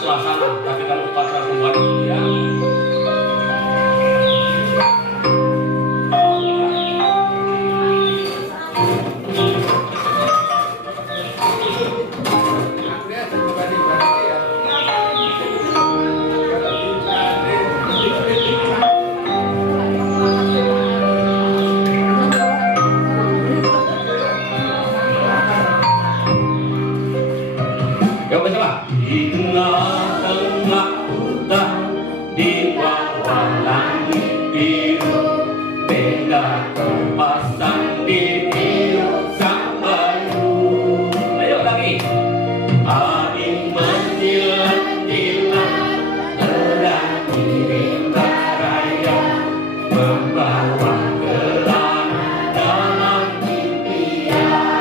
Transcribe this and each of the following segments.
suasana, tapi kalau upacara pembuatan ya. Di tengah-tengah hutan, di bawah langit biru, tenda terpasang di tiuk sang bayu. Ayo lagi. Angin menjilat-jilat, derang rimba raya, membawa kelana dalam impian.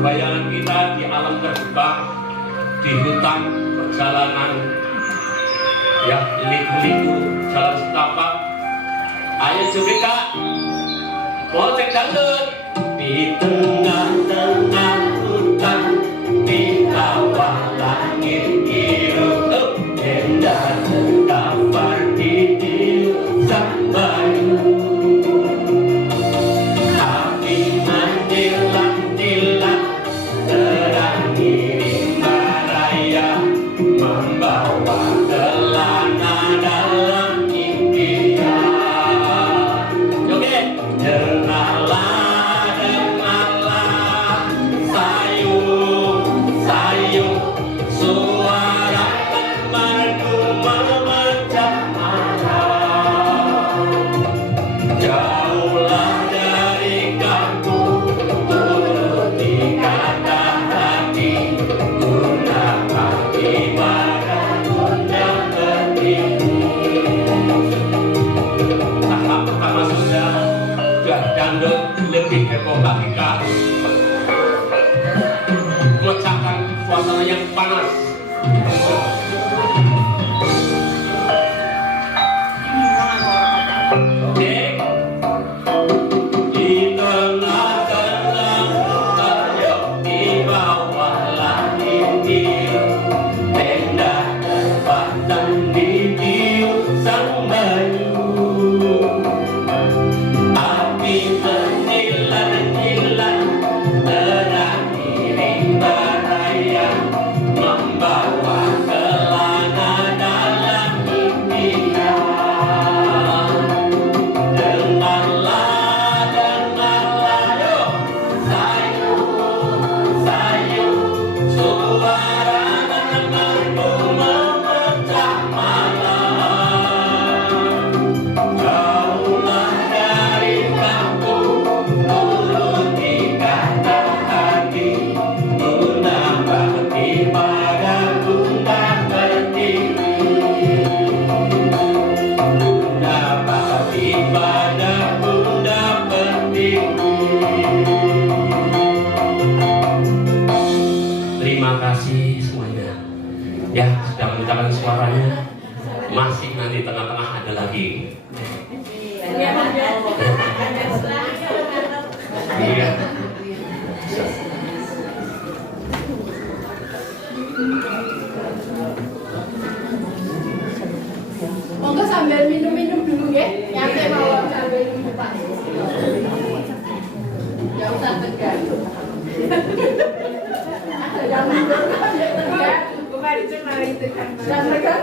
Bayangan kita di alam terbuka, di hutan perjalanan, ya liku-liku jalan setapak. Ayo kita mau cek dangdut. Di tengah-tengah hutan, di bawah langit biru, tenda terdampar di tiuk sang bayu. Api menjilat-jilat, terang rimba raya, membawa kelana dalam impian. Oke, dengarlah, dengarlah, sayup-sayup, suara merdu memecah malam. Jauhlah dari kampung, turuti kata hati, guna bakti pada bunda pertiwi. Tahap pertama sudah dangdut lebih epokatika, memecahkan suasana yang panas. Di tengah-tengah hutan, di bawah langit biru, tenda terpasang di tiuk sang bayu. Api menjilat-jilat, terang rimba raya, membawa kelana dalam impian. Dengarlah, dengarlah, yuk, sayup-sayup, suara merdu memecah malam. Jauhlah dari kampung, turuti kata hati, guna bakti pada bunda pertiwi. Guna bakti pada bunda pertiwi. Terima kasih semuanya. Ya, sudah mendengarkan suaranya. Masih nanti tengah-tengah ada lagi. Iya. Monggo sambil minum-minum dulu ya. Nyampe mawon sambil minum Pak. Ya usah tegang. Ada yang minum sambil tegang. Bukan itu mari tegang. Yang tegang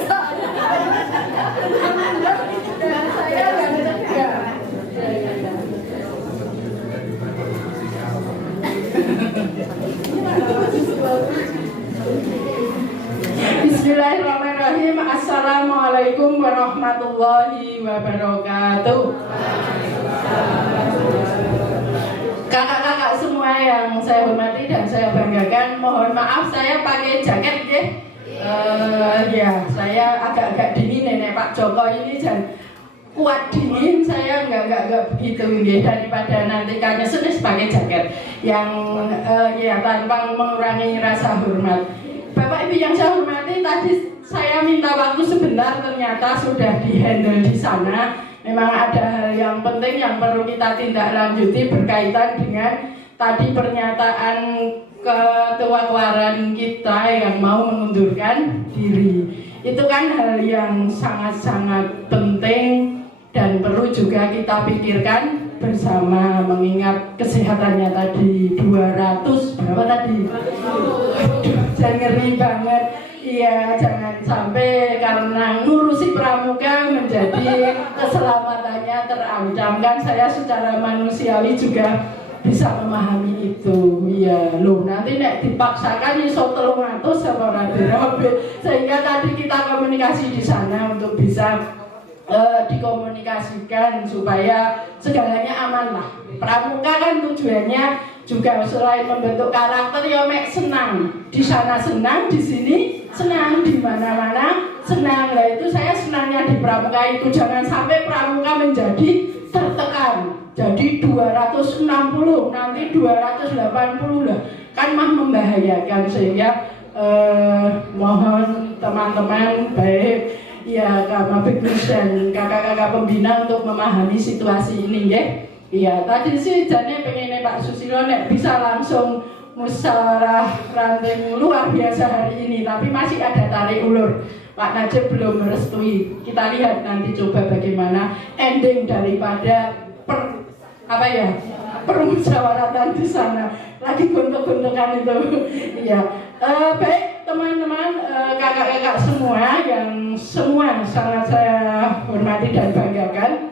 dan saya yang tegang. Bismillahirrahmanirrahim. Assalamualaikum warahmatullahi wabarakatuh. Kakak-kakak semua yang saya hormati dan saya banggakan, mohon maaf saya pakai jaket ya. Ya, saya agak-agak dingin nenek Pak Joko ini dan kuat dingin saya nggak begitu ya, daripada nanti kan nyesel pakai jaket yang ya tanpa mengurangi rasa hormat. Bapak Ibu yang saya hormati, tadi saya minta waktu sebentar, ternyata sudah dihandle di sana. Memang ada hal yang penting yang perlu kita tindak lanjuti berkaitan dengan tadi pernyataan ketua keluaran kita yang mau mengundurkan diri. Itu kan hal yang sangat-sangat penting dan perlu juga kita pikirkan bersama, mengingat kesehatannya tadi 200 berapa tadi? Jangan ngeri banget. Iya, jangan sampai karena ngurusi pramuka menjadi keselamatannya terancam. Kan saya secara manusiawi juga bisa memahami itu. Iya, loh nanti nek dipaksakan iso 300 sama rabi. Sehingga tadi kita komunikasi di sana untuk bisa dikomunikasikan supaya segalanya aman lah. Pramuka kan tujuannya juga selain membentuk karakter ya mek senang. Di sana senang, di sini senang, di mana-mana senang. Lah itu saya senangnya di pramuka itu, jangan sampai pramuka menjadi tertekan. Jadi 260 nanti 280 lah. Kan mah membahayakan, sehingga mohon teman-teman baik ya Kak Bikus dan kakak-kakak pembina untuk memahami situasi ini ya. Iya, tadi sih jane pengen Pak Susilo nek bisa langsung musyawarah ranting luar biasa hari ini, tapi masih ada tarik ulur. Pak Najib belum merestui. Kita lihat nanti coba bagaimana ending daripada permusyawaratan di sana. Lagi gontok-gontokan itu. Iya. Baik teman-teman, kakak-kakak semua yang semua sangat saya hormati dan banggakan.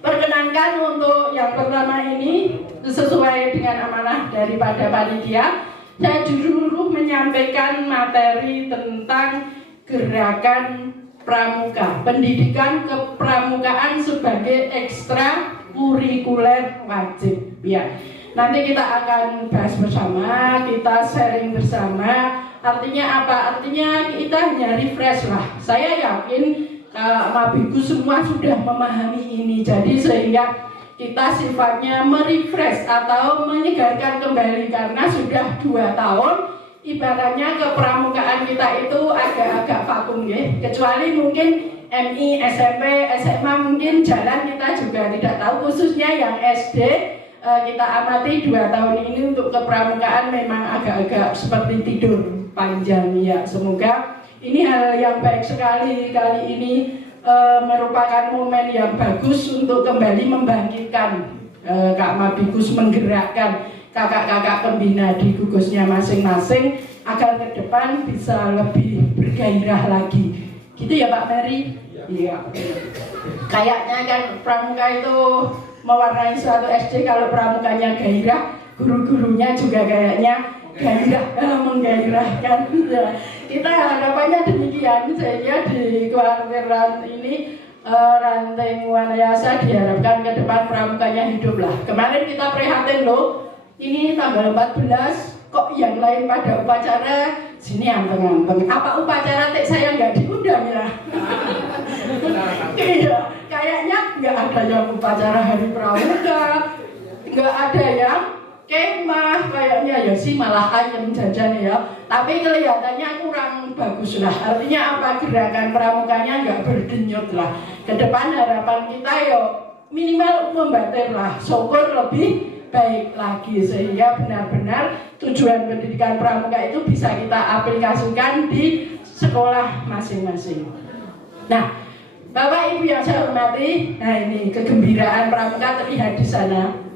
Perkenankan untuk yang pertama ini sesuai dengan amanah daripada panitia, saya dulu menyampaikan materi tentang gerakan pramuka, pendidikan kepramukaan sebagai ekstra kurikuler wajib. Ya, nanti kita akan bahas bersama, kita sharing bersama. Artinya apa? Artinya kita hanya refresh lah. Saya yakin Mabiku semua sudah memahami ini, jadi sehingga kita sifatnya merefresh atau menyegarkan kembali karena sudah 2 tahun ibaratnya kepramukaan kita itu agak-agak vakum ya. Kecuali mungkin MI, SMP, SMA mungkin jalan kita juga tidak tahu, khususnya yang SD kita amati 2 tahun ini untuk kepramukaan memang agak-agak seperti tidur panjang ya. Semoga ini hal yang baik sekali kali ini merupakan momen yang bagus untuk kembali membangkitkan Kak Mabikus, menggerakkan kakak-kakak pembina di gugusnya masing-masing agar ke depan bisa lebih bergairah lagi. Gitu ya Pak Mary? Iya. Kayaknya kan pramuka itu mewarnai suatu SD, kalau pramukanya gairah, guru-gurunya juga kayaknya gairah, menggairahkan. Ya, kita harapannya demikian, sehingga di kuarteran ini Ranting Wanayasa diharapkan ke depan pramukanya hidup lah. Kemarin kita prihatin loh, ini tanggal 14 kok yang lain pada upacara, sini anteng-anteng. Apa upacara saya nggak diundang ya? Iya, kayaknya nggak ada yang upacara hari pramuka, nggak ada yang kemah, kayaknya ya sih malah ayam jajan ya. Tapi kelihatannya kurang bagus lah. Artinya apa? Gerakan pramukanya nggak berdenyut lah. Ke depan harapan kita ya minimal membatir lah, syukur lebih baik lagi, sehingga benar-benar tujuan pendidikan pramuka itu bisa kita aplikasikan di sekolah masing-masing. Nah, Bapak Ibu yang saya hormati, nah ini kegembiraan pramuka terlihat di sana.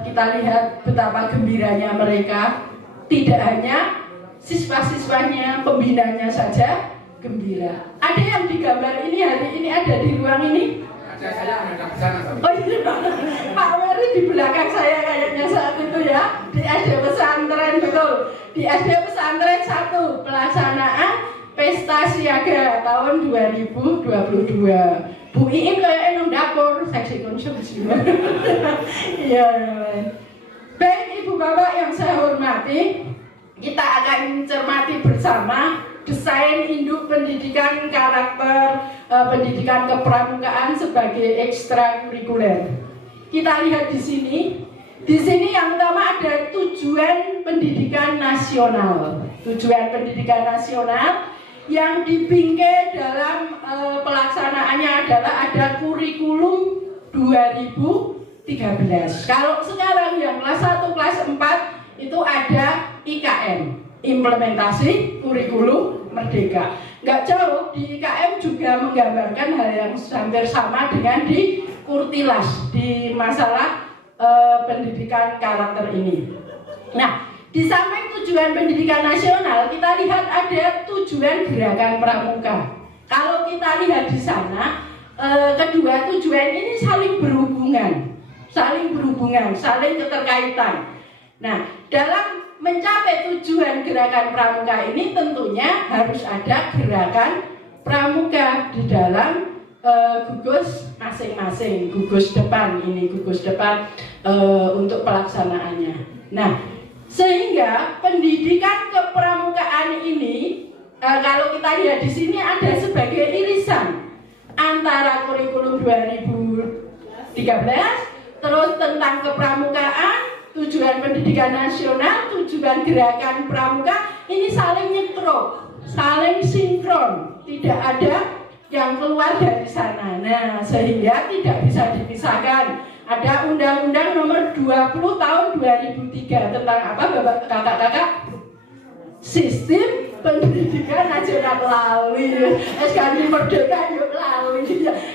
Kita lihat betapa gembiranya mereka. Tidak hanya siswa-siswanya, pembinanya saja gembira. Ada yang digambar ini hari ini ada di ruang ini? Ada, saya menghadap ke sana. Oh iya, Pak Weri di belakang saya kayaknya saat itu ya. Di SD pesantren, betul. Di SD pesantren 1 pelaksanaan Pesta Siaga tahun 2022. Bu Iim kayak enam dapur, seksi konsumsi. Iya. Baik Ibu Bapak yang saya hormati, kita akan cermati bersama desain induk pendidikan karakter pendidikan kepramukaan sebagai ekstrakurikuler. Kita lihat di sini. Di sini yang utama ada tujuan pendidikan nasional. Tujuan pendidikan nasional yang dibingkai dalam pelaksanaannya adalah ada kurikulum 2013. Kalau sekarang yang kelas 1, kelas 4 itu ada IKM, implementasi kurikulum merdeka. Nggak jauh, di IKM juga menggambarkan hal yang hampir sama dengan di Kurtilas, di masalah pendidikan karakter ini. Nah, di samping tujuan pendidikan nasional, kita lihat ada tujuan gerakan pramuka. Kalau kita lihat di sana, kedua tujuan ini saling berhubungan, saling keterkaitan. Nah, dalam mencapai tujuan gerakan pramuka ini tentunya harus ada gerakan pramuka di dalam gugus masing-masing, gugus depan untuk pelaksanaannya. Nah, sehingga pendidikan kepramukaan ini kalau kita lihat di sini ada sebagai irisan antara kurikulum 2013 terus tentang kepramukaan, tujuan pendidikan nasional, tujuan gerakan pramuka ini saling nyetruk, saling sinkron, tidak ada yang keluar dari sana. Nah, sehingga tidak bisa dipisahkan. Ada Undang-Undang Nomor 20 Tahun 2003 tentang apa, Bapak Kakak-kakak? Sistem Pendidikan Nasional lali. SKN Merdeka yuk lali.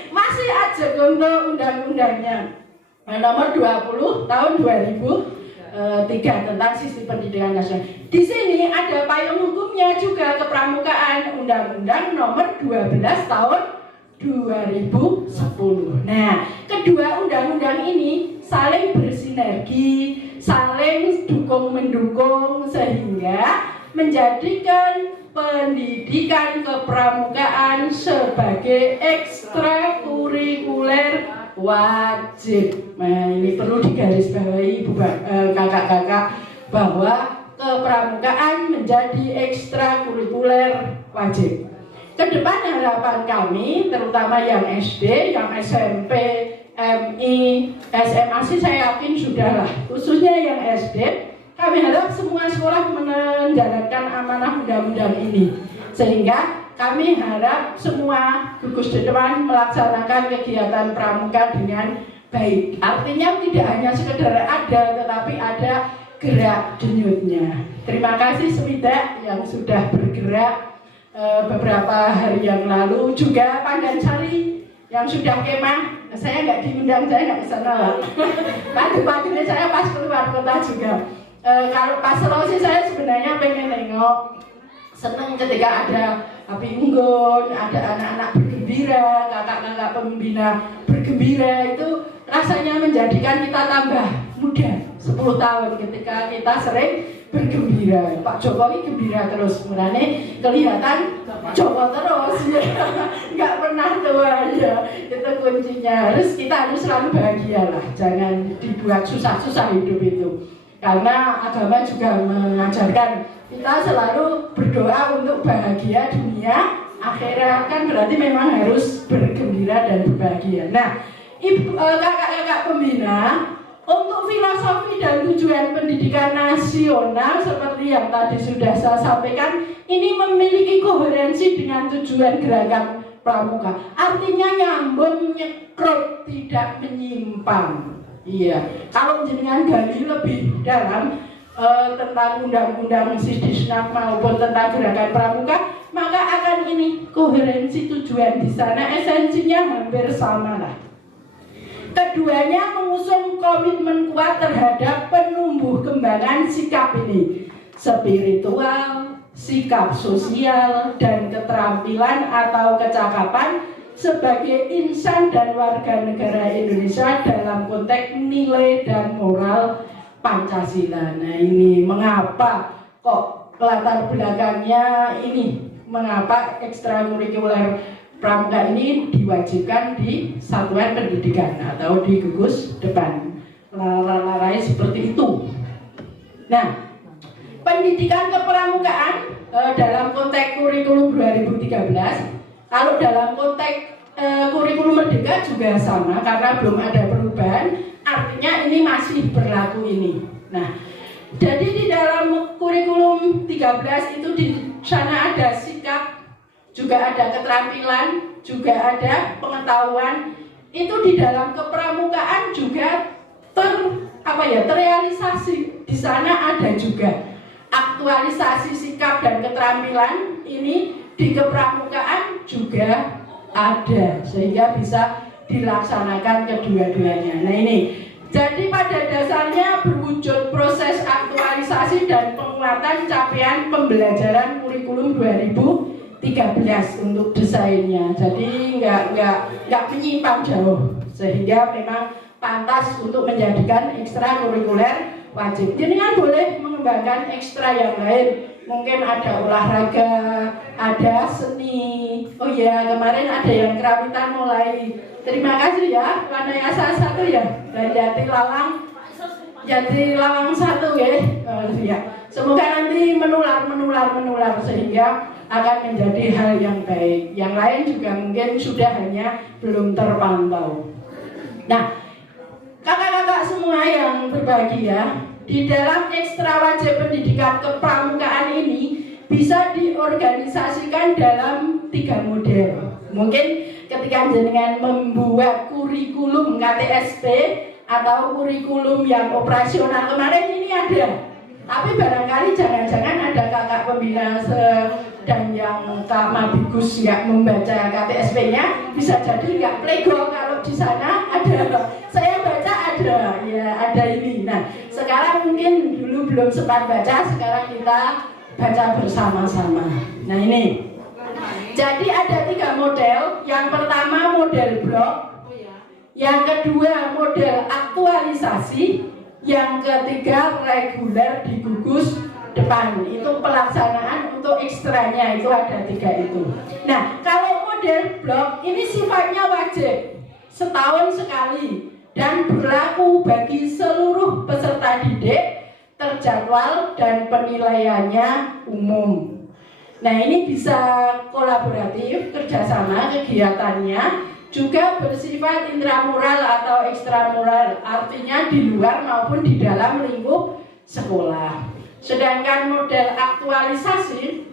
Masih aja untuk undang-undangnya. Nomor 20 Tahun 2003 tentang Sistem Pendidikan Nasional. Di sini ada payung hukumnya juga kepramukaan, Undang-Undang Nomor 12 Tahun 2010. Nah, kedua undang-undang ini saling bersinergi, saling dukung-mendukung sehingga menjadikan pendidikan kepramukaan sebagai ekstrakurikuler wajib. Nah, ini perlu digarisbawahi kakak-kakak bahwa kepramukaan menjadi ekstrakurikuler wajib. Kedepan harapan kami, terutama yang SD, yang SMP, MI, SMA sih saya yakin sudah lah. Khususnya yang SD, kami harap semua sekolah menjalankan amanah undang-undang ini. Sehingga kami harap semua gugus depan melaksanakan kegiatan pramuka dengan baik. Artinya tidak hanya sekedar ada, tetapi ada gerak denyutnya. Terima kasih Swida yang sudah bergerak beberapa hari yang lalu, juga Pandansari yang sudah kemah. Saya nggak diundang, saya nggak kesana. Pagi-pagi saya pas keluar kota juga. Kalau pas Sulawesi saya sebenarnya pengen nengok, senang ketika ada api unggun, ada anak-anak bergembira, kakak-kakak pembina bergembira, itu rasanya menjadikan kita tambah muda 10 tahun ketika kita sering bergembira. Pak Jokowi gembira terus, mulanya kelihatan Joko terus ya. Nggak pernah tua ya, itu kuncinya. Kita harus selalu bahagia lah, jangan dibuat susah-susah hidup itu, karena agama juga mengajarkan kita selalu berdoa untuk bahagia dunia akhirat, kan berarti memang harus bergembira dan berbahagia. Nah, kakak-kakak pembina, untuk filosofi dan tujuan pendidikan nasional seperti yang tadi sudah saya sampaikan, ini memiliki koherensi dengan tujuan gerakan pramuka. Artinya nyambung, nyekrut, tidak menyimpang. Iya, kalau jenengan gali lebih dalam tentang undang-undang Sisdisnak maupun tentang gerakan pramuka, maka akan ini koherensi tujuan di sana esensinya hampir sama lah. Keduanya mengusung komitmen kuat terhadap penumbuh kembangan sikap ini, spiritual, sikap sosial, dan keterampilan atau kecakapan sebagai insan dan warga negara Indonesia dalam konteks nilai dan moral Pancasila. Nah, ini mengapa kok latar belakangnya ini, mengapa ekstrakurikuler pramuka ini diwajibkan di satuan pendidikan atau di gugus depan, larai seperti itu. Nah, pendidikan kepramukaan dalam konteks kurikulum 2013. Kalau dalam konteks kurikulum Merdeka juga sama karena belum ada perubahan, artinya ini masih berlaku ini. Nah, jadi di dalam kurikulum 13 itu di sana ada sikap, juga ada keterampilan, juga ada pengetahuan. Itu di dalam kepramukaan juga terrealisasi. Di sana ada juga aktualisasi sikap dan keterampilan. Ini di kepramukaan juga ada, sehingga bisa dilaksanakan kedua-duanya. Nah ini, jadi pada dasarnya berwujud proses aktualisasi dan penguatan capaian pembelajaran kurikulum 2013 untuk desainnya. Jadi nggak menyimpang jauh, sehingga memang pantas untuk menjadikan ekstrakurikuler wajib. Jadi kan boleh mengembangkan ekstra yang lain. Mungkin ada olahraga, ada seni. Oh iya, kemarin ada yang kerawitan mulai. Terima kasih ya, Wanayasa 1 ya, dan Jati Lawang 1 ya. Oh, ya. Semoga nanti menular sehingga akan menjadi hal yang baik. Yang lain juga mungkin sudah hanya belum terpantau. Nah, kakak-kakak semua yang berbahagia, di dalam ekstra wajib pendidikan kepramukaan ini bisa diorganisasikan dalam 3 model. Mungkin ketika jenengan membuat kurikulum KTSP atau kurikulum yang operasional kemarin ini ada, tapi barangkali jangan-jangan ada kakak pembina dan yang Kak Mabigus nggak membaca KTSP-nya, bisa jadi nggak plego kalau di sana ada. Saya baca ada, ya ada ini. Nah, sekarang mungkin dulu belum sempat baca, sekarang kita baca bersama-sama. Nah ini, jadi ada 3 model. Yang pertama model blok, yang kedua model aktualisasi, yang ketiga reguler di gugus depan. Itu pelaksanaan untuk ekstranya, itu ada 3 itu. Nah, kalau model blok ini sifatnya wajib, setahun sekali, dan berlaku bagi seluruh peserta didik, terjadwal dan penilaiannya umum. Nah ini bisa kolaboratif, kerjasama kegiatannya, juga bersifat intramural atau ekstramural, artinya di luar maupun di dalam lingkup sekolah. Sedangkan model aktualisasi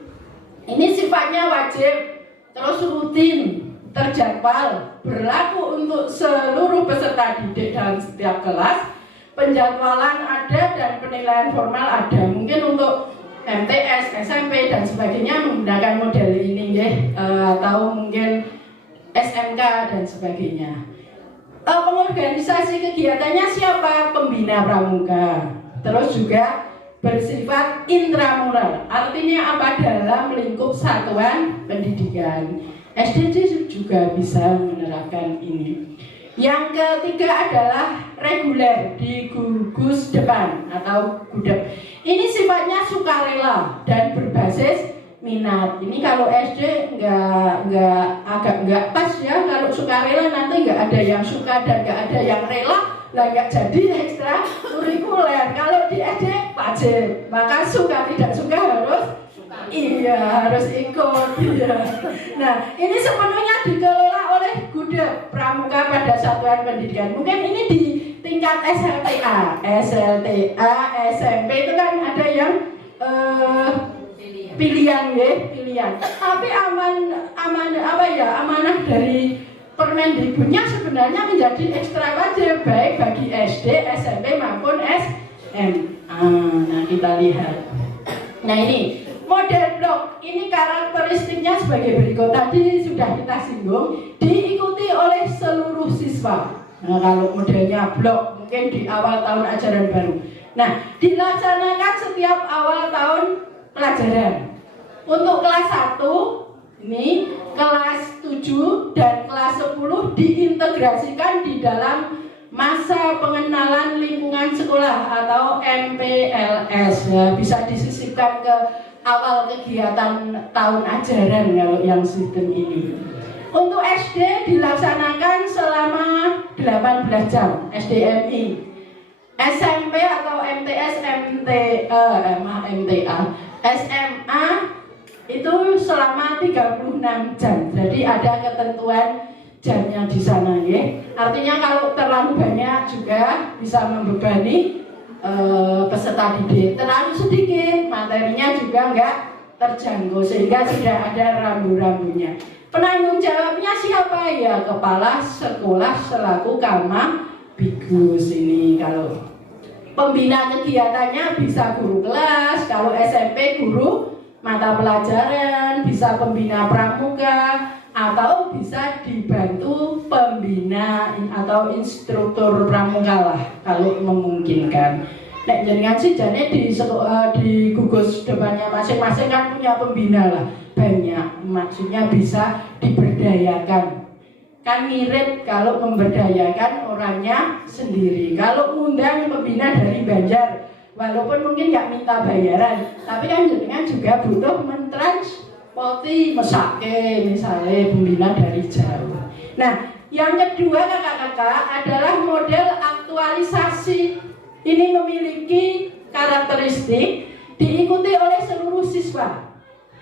ini sifatnya wajib, terus rutin, terjadwal, berlaku untuk seluruh peserta didik dalam setiap kelas, penjadwalan ada dan penilaian formal ada. Mungkin untuk MTS, SMP dan sebagainya menggunakan model ini ya, atau mungkin SMK dan sebagainya. Pengorganisasi kegiatannya siapa? Pembina pramuka. Terus juga bersifat intramural, artinya apa? Dalam lingkup satuan pendidikan. SDG juga bisa menerapkan ini. Yang ketiga adalah reguler di gugus depan atau gudep. Ini sifatnya sukarela dan berbasis minat. Ini kalau SD agak nggak pas ya. Kalau sukarela nanti nggak ada yang suka dan nggak ada yang rela, lah nggak jadi ekstra kurikuler. Kalau di SD wajib, maka suka tidak suka harus ikut. Iya. Nah, ini sepenuhnya dikelola oleh gudep pramuka pada satuan pendidikan. Mungkin ini di tingkat SLTA, SMP itu kan ada yang pilihan. Tapi amanah dari Permendikbudnya sebenarnya menjadi ekstra wajib baik bagi SD, SMP maupun SMA. Nah, kita lihat. Nah, ini model blok, ini karakteristiknya sebagai berikut. Tadi sudah kita singgung, diikuti oleh seluruh siswa. Nah, kalau modelnya blok, mungkin di awal tahun ajaran baru. Nah, dilaksanakan setiap awal tahun pelajaran. Untuk kelas 1, ini kelas 7 dan kelas 10 diintegrasikan di dalam masa pengenalan lingkungan sekolah atau MPLS. Ya, bisa disisipkan ke awal kegiatan tahun ajaran kalau yang sistem ini. Untuk SD dilaksanakan selama 18 jam SDMI. SMP atau MTS, MTA, SMA itu selama 36 jam. Jadi ada ketentuan jamnya di sana ya. Artinya kalau terlalu banyak juga bisa membebani peserta didik. Terlalu sedikit materinya juga enggak terjangkau sehingga sudah ada rambu-rambunya. Penanggung jawabnya siapa ya? Kepala sekolah selaku Kamabigus ini. Kalau pembina kegiatannya bisa guru kelas, kalau SMP guru mata pelajaran, bisa pembina pramuka, atau bisa dibantu pembina atau instruktur pramuka lah kalau memungkinkan. Nek jenengan sih jane di gugus depannya masing-masing kan punya pembina lah banyak, maksudnya bisa diberdayakan. Kan mirip kalau memberdayakan orangnya sendiri. Kalau ngundang pembina dari Banjar, walaupun mungkin nggak minta bayaran, tapi kan jenengan juga butuh mentranspoti mesake misalnya pembina dari jauh. Nah, yang kedua kakak-kakak adalah model aktualisasi. Ini memiliki karakteristik diikuti oleh seluruh siswa.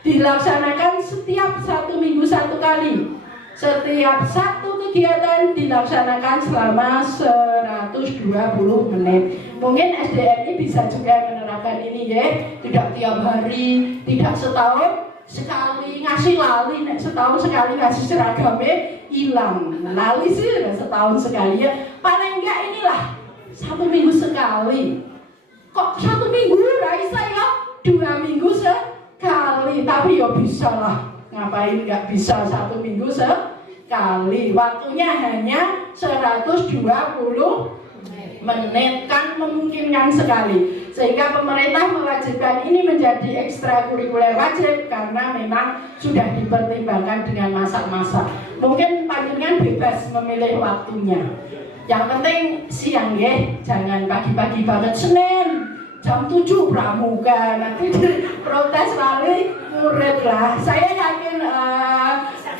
Dilaksanakan setiap 1 minggu 1 kali. Setiap satu kegiatan dilaksanakan selama 120 menit. Mungkin SDM ini bisa juga menerapkan ini ya. Tidak tiap hari, tidak setahun sekali ngasih lali, setahun sekali ngasih seragamnya hilang. Lali sih setahun sekali ya. Paling enggak inilah 1 minggu sekali. Kok 1 minggu Raisa ya? 2 minggu sekali. Tapi ya bisa lah. Ngapain nggak bisa 1 minggu sekali? Waktunya hanya 120 menit, kan memungkinkan sekali. Sehingga pemerintah mewajibkan ini menjadi ekstrakurikuler wajib karena memang sudah dipertimbangkan dengan masa-masa. Mungkin panjenengan bebas memilih waktunya. Yang penting siang ya, jangan pagi-pagi banget. Senin jam 7 pramuka, nanti protes lali murid lah. Saya yakin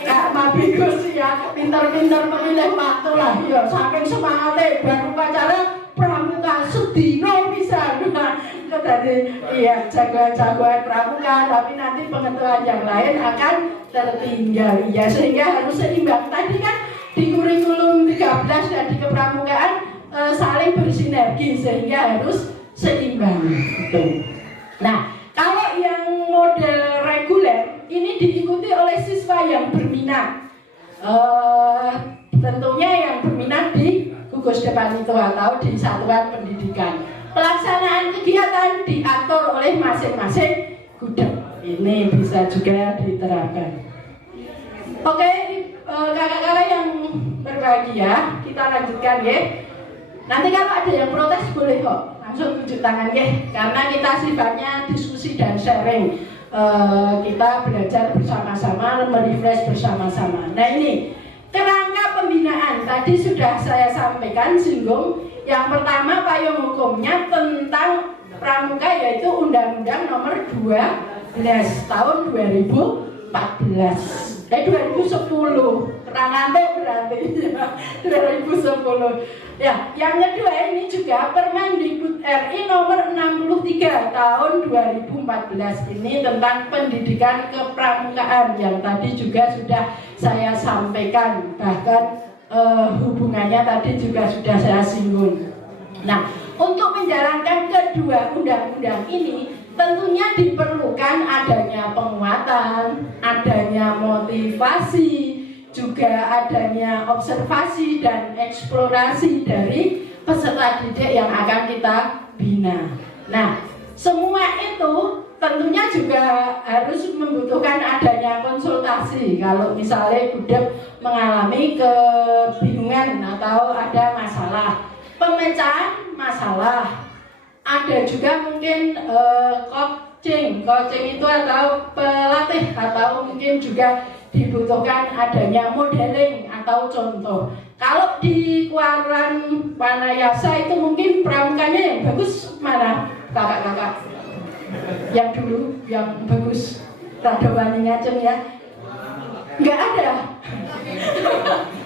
Kak Mabigus ya pintar-pintar memilih waktu lah. Ya saking semangatnya baru upacara pramuka sedino bisa. Itu tadi iya jagoan-jagoan pramuka, tapi nanti pengetahuan yang lain akan tertinggal ya, sehingga harus seimbang. Tadi kan di kurikulum 13 dan di kepramukaan saling bersinergi sehingga harus seimbang. Nah, kalau yang model reguler ini diikuti oleh siswa yang berminat. Tentunya yang berminat di gugus depan itu atau di satuan pendidikan. Pelaksanaan kegiatan diatur oleh masing-masing gudeg. Ini bisa juga diterapkan. Oke, kakak-kakak yang berbahagia, kita lanjutkan ya. Nanti kalau ada yang protes boleh kok langsung tunjuk tangan ya, karena kita sifatnya diskusi dan sharing. Kita belajar bersama-sama, merefresh bersama-sama. Nah ini kerangka pembinaan tadi sudah saya sampaikan, singgung. Yang pertama payung hukumnya tentang pramuka yaitu Undang-Undang Nomor 12 tahun 2014. 2010 rangannya berarti ya, 2010 ya. Yang kedua ini juga Permendikbud RI nomor 63 tahun 2014 ini tentang pendidikan kepramukaan yang tadi juga sudah saya sampaikan, bahkan hubungannya tadi juga sudah saya singgung. Nah, untuk menjalankan kedua undang-undang ini tentunya diperlukan adanya penguatan, adanya motivasi, juga adanya observasi dan eksplorasi dari peserta didik yang akan kita bina. Nah, semua itu tentunya juga harus membutuhkan adanya konsultasi. Kalau misalnya gudeg mengalami kebingungan atau ada masalah, pemecahan masalah. Ada juga mungkin coaching itu atau pelatih, atau mungkin juga dibutuhkan adanya modeling atau contoh. Kalau di Kuaran Wanayasa itu mungkin pramukanya yang bagus mana kakak-kakak? Yang dulu yang bagus rada wani ngaceng ya? Nggak ada.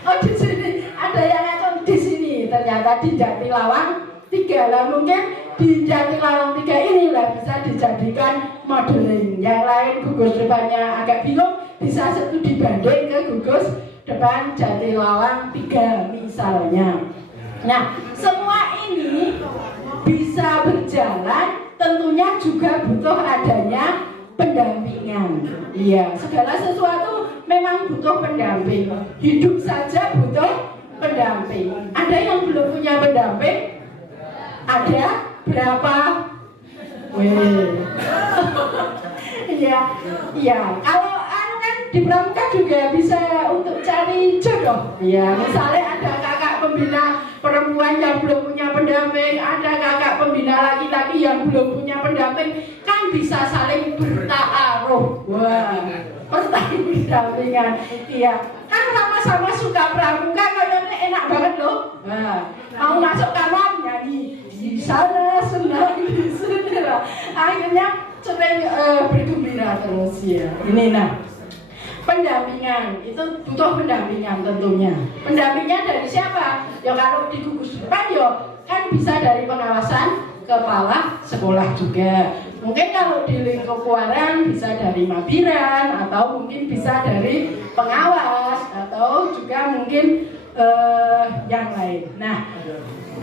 Oh di sini ada yang ngaceng di sini. Ternyata di Jatilawang 3 lah, mungkin di Jatilawang 3 inilah bisa dijadikan modeling. Yang lain gugus depannya agak bingung, bisa studi banding ke gugus depan Jatilawang 3 misalnya. Nah, semua ini bisa berjalan, tentunya juga butuh adanya pendampingan. Iya, segala sesuatu memang butuh pendamping. Hidup saja butuh pendamping. Ada yang belum punya pendamping? Ada berapa? Wih. Iya, iya. Kalau kan di pramuka juga bisa untuk cari jodoh. Iya, misalnya ada kakak pembina perempuan yang belum punya pendamping, ada kakak pembina laki-laki yang belum punya pendamping, kan bisa saling bertaruh. Wah, pendampingan. Iya, kan sama-sama suka pramuka, kayaknya enak banget loh. Wah, mau masuk kamar nyanyi di sana senang di sini lah. Akhirnya sering bergembira terus ya. Ini nah. Pendampingan itu butuh pendampingan tentunya. Pendampingnya dari siapa? Ya kalau di gugus depan ya kan bisa dari pengawasan kepala sekolah juga. Mungkin kalau di lingkup Waran bisa dari mabiran atau mungkin bisa dari pengawas atau juga mungkin yang lain. Nah,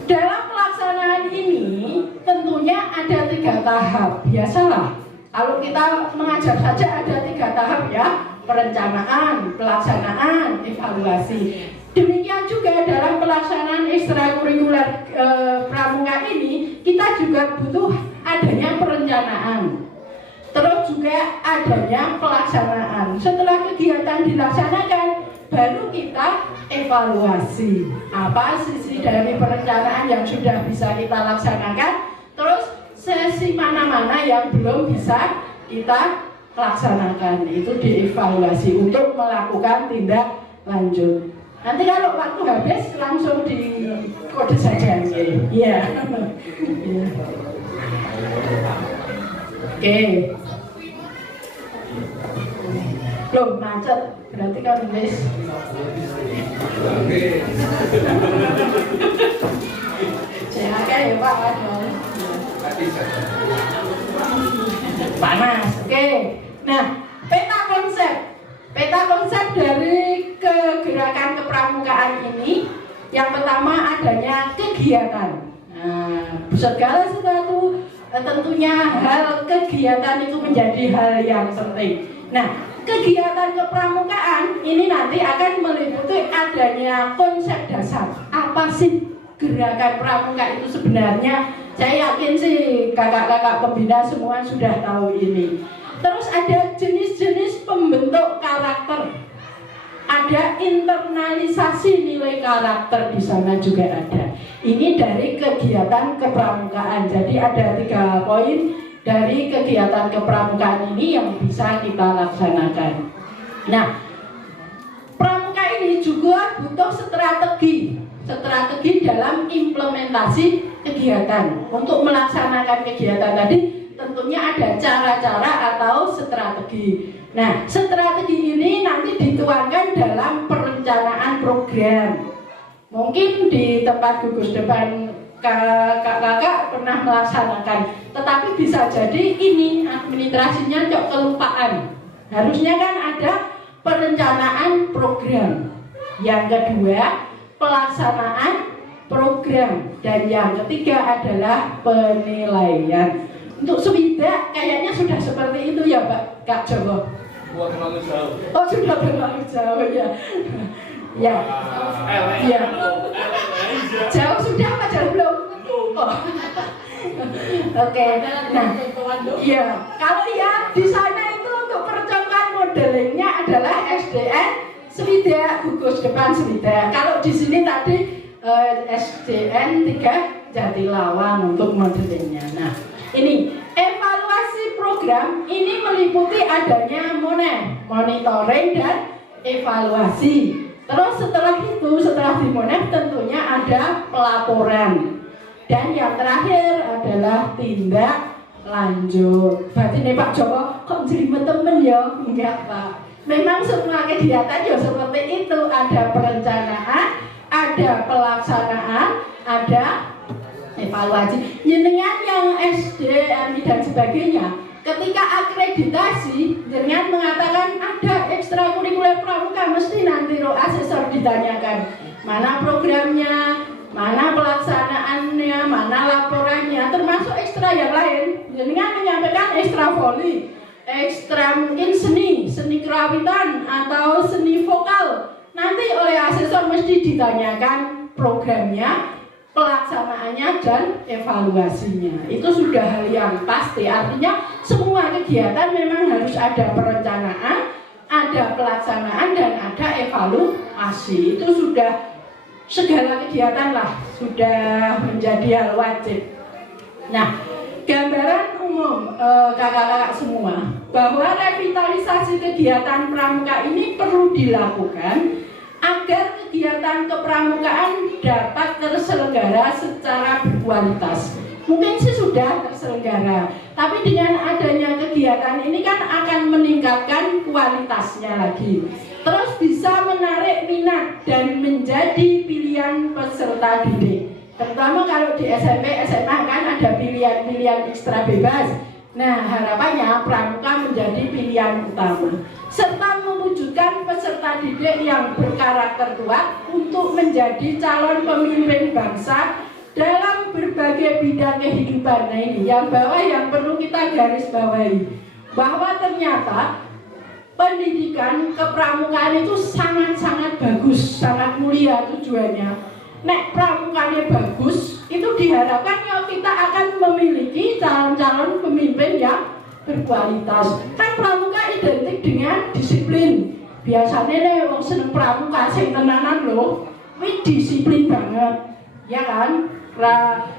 dalam pelaksanaan ini tentunya ada 3 tahap. Biasalah kalau kita mengajar saja ada 3 tahap ya. Perencanaan, pelaksanaan, evaluasi. Demikian juga dalam pelaksanaan ekstrakurikuler pramuka ini kita juga butuh adanya perencanaan. Terus juga adanya pelaksanaan. Setelah kegiatan dilaksanakan, baru kita evaluasi apa sisi dari perencanaan yang sudah bisa kita laksanakan. Terus sesi mana-mana yang belum bisa kita laksanakan, itu dievaluasi untuk melakukan tindak lanjut. Nanti kalau waktu habis langsung di kode saja. Iya. Oke. Loh, macet. Berarti kan nulis. Jangan ya Pak. Panas. Oke. Nah, peta konsep dari kegerakan kepramukaan ini, yang pertama adanya kegiatan. Nah, segala sesuatu tentunya hal kegiatan itu menjadi hal yang penting. Nah, kegiatan kepramukaan ini nanti akan meliputi adanya konsep dasar. Apa sih gerakan pramuka itu sebenarnya? Saya yakin sih kakak-kakak pembina semua sudah tahu ini. Terus ada jenis-jenis pembentuk karakter, ada internalisasi nilai karakter di sana juga ada. Ini dari kegiatan kepramukaan. Jadi ada 3 poin dari kegiatan kepramukaan ini yang bisa kita laksanakan. Nah, pramuka ini juga butuh strategi dalam implementasi kegiatan. Untuk melaksanakan kegiatan tadi tentunya ada cara-cara atau strategi. Nah, strategi ini nanti dituangkan dalam perencanaan program. Mungkin di tempat gugus depan kakak-kakak pernah melaksanakan, tetapi bisa jadi ini administrasinya kok kelupaan. Harusnya kan ada perencanaan program. Yang kedua, pelaksanaan program, dan yang ketiga adalah penilaian. Untuk Swida kayaknya sudah seperti itu ya Pak Kak Jowo. Terlalu jauh. Oh sudah terlalu jauh ya. Ya. Ya. Jauh sudah apa jauh belum? Oh. Oke. Nah, ya kalau ya di sana itu untuk percontohan modelingnya adalah SDN Swida, gugus depan Swida. Kalau di sini tadi SDN 3 Jatilawang untuk modelingnya. Nah, ini evaluasi program ini meliputi adanya monitoring dan evaluasi. Terus setelah itu, setelah dimonet tentunya ada pelaporan. Dan yang terakhir adalah tindak lanjut. Berarti nih Pak Joko kok jadi temen ya? Enggak Pak. Memang semua kegiatan ya seperti itu. Ada perencanaan, ada pelaksanaan, ada evaluasi. Jenengan yang SD, MI dan sebagainya, ketika akreditasi, jenengan mengatakan ada ekstrakurikuler pramuka, mesti nanti asesor ditanyakan mana programnya, mana pelaksanaannya, mana laporannya, termasuk ekstra yang lain. Jenengan menyampaikan ekstra voli, ekstra mungkin seni kerawitan atau seni vokal. Nanti oleh asesor mesti ditanyakan programnya, pelaksanaannya dan evaluasinya. Itu sudah hal yang pasti. Artinya semua kegiatan memang harus ada perencanaan, ada pelaksanaan dan ada evaluasi. Itu sudah segala kegiatan lah, sudah menjadi hal wajib. Nah, gambaran umum kakak-kakak semua bahwa revitalisasi kegiatan pramuka ini perlu dilakukan agar kegiatan kepramukaan dapat terselenggara secara berkualitas. Mungkin sih sudah terselenggara, tapi dengan adanya kegiatan ini kan akan meningkatkan kualitasnya lagi. Terus bisa menarik minat dan menjadi pilihan peserta didik. Terutama kalau di SMP, SMA kan ada pilihan-pilihan ekstra bebas. Nah, harapannya pramuka menjadi pilihan utama, serta mewujudkan peserta didik yang berkarakter kuat untuk menjadi calon pemimpin bangsa dalam berbagai bidang kehidupan. Nah ini yang bawah yang perlu kita garis bawahi, bahwa ternyata pendidikan kepramukaan itu sangat-sangat bagus, sangat mulia tujuannya. Nek pramukanya bagus, itu diharapkan ya kita akan memiliki calon-calon pemimpin yang berkualitas. Kan pramuka identik dengan disiplin. Biasanya nih wong seneng pramuka sing tenanan loh, wih disiplin banget, ya kan?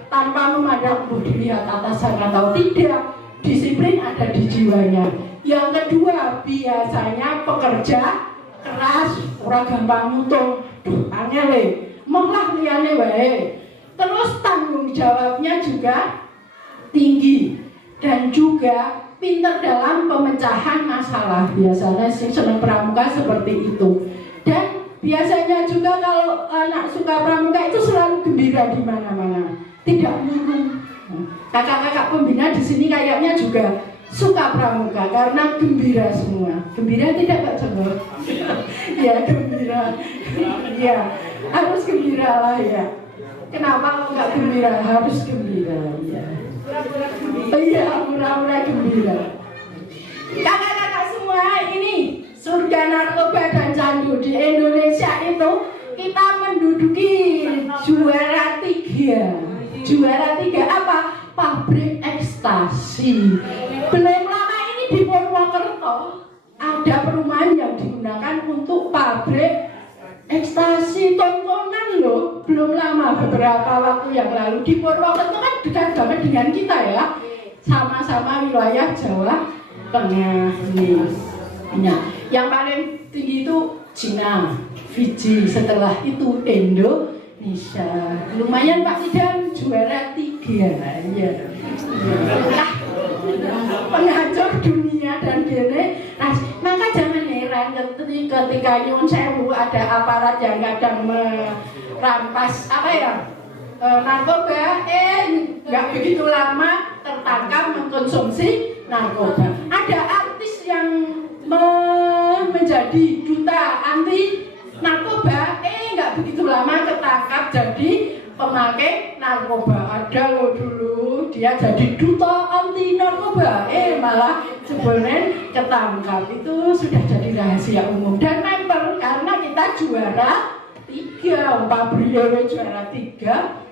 Tanpa memandang dilihat atasan atau tidak, disiplin ada di jiwanya. Yang kedua, biasanya pekerja keras, orang gampang mutung, angel malah liyane wae. Terus tanggung jawabnya juga tinggi dan juga pintar dalam pemecahan masalah. Biasanya sih senang pramuka seperti itu. Dan biasanya juga kalau anak suka pramuka itu selalu gembira di mana-mana, tidak murung. Kakak-kakak pembina di sini kayaknya juga suka pramuka karena gembira semua. Gembira tidak Pak Joko? Ya gembira. Ya harus gembira lah ya. Kenapa nggak gembira? Harus gembira. Ya. Iya pura-pura gembira. Kakak-kakak semua ini surga narkoba dan candu di Indonesia itu kita menduduki juara 3. Juara 3 apa? Pabrik ekstasi. Belum lama ini di Purwokerto ada perumahan yang digunakan untuk pabrik ekstasi tontonan loh. Belum lama, beberapa waktu yang lalu di Purwokerto kan dekat banget dengan kita ya, sama-sama wilayah Jawa Tengah nih. Nah, yang paling tinggi itu Cina, Fiji, setelah itu Indonesia. Lumayan Pak Idam, juara 3 ya. Penghancur dunia dan gini. Nah, maka jangan heran ketika nyuwun sewu ada aparat yang kadang merampas narkoba, nggak begitu lama tertangkap mengkonsumsi narkoba. Ada artis yang menjadi duta anti narkoba, nggak begitu lama ketangkap jadi pemakai narkoba. Ada loh dulu dia jadi duta anti narkoba, malah sebenarnya ketangkap. Itu sudah jadi rahasia umum dan member karena kita juara 3, Pak Brio juara 3.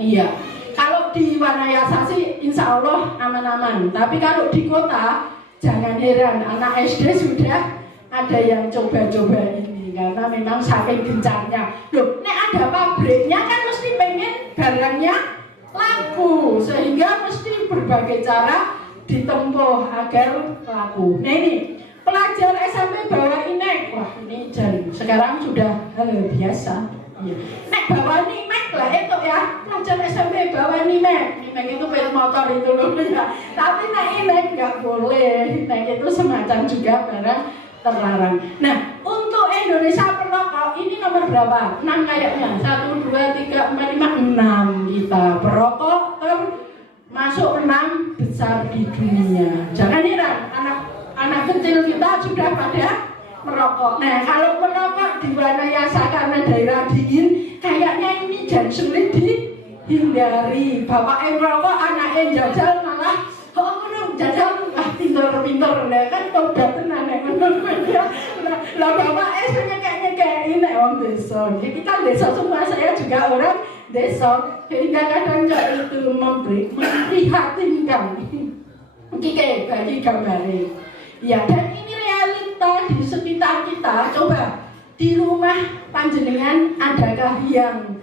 Iya, kalau di Wanayasa sih insya Allah aman-aman. Tapi kalau di kota jangan heran, anak SD sudah ada yang coba-coba ini karena memang saking gencarnya. Loh, nek ada pabriknya kan mesti pengen barangnya laku, sehingga mesti berbagai cara ditempuh agar laku. Nah ini pelajar SMP bawa inek, wah ini jadi sekarang sudah biasa. Ya. Nek bawa nimek lah itu ya, pelajar SMP bawa nimek itu sepeda motor itu loh ya. Tapi nek inek nggak boleh, inek itu semacam juga barang terlarang. Nah untuk Indonesia perokok ini nomor berapa? 6 kayaknya. 1, 2, 3, 4, 5, 6 kita perokok masuk 6 besar di dunia. Jangan heran, anak kecil kita sudah pada merokok. Nah, kalau merokok di Wanayasa karena daerah dingin, kayaknya ini jangan sulit dihindari. Bapak merokok, anaknya jajal malah jajal pintar-pintar kan udah tenang lah bapak kayak ini orang desa. Jadi kan desa semua, saya juga orang desa, sehingga kadang itu memprihatinkan. Oke, bagi gambarnya. Ya, dan ini realita di sekitar kita. Coba di rumah panjenengan adakah yang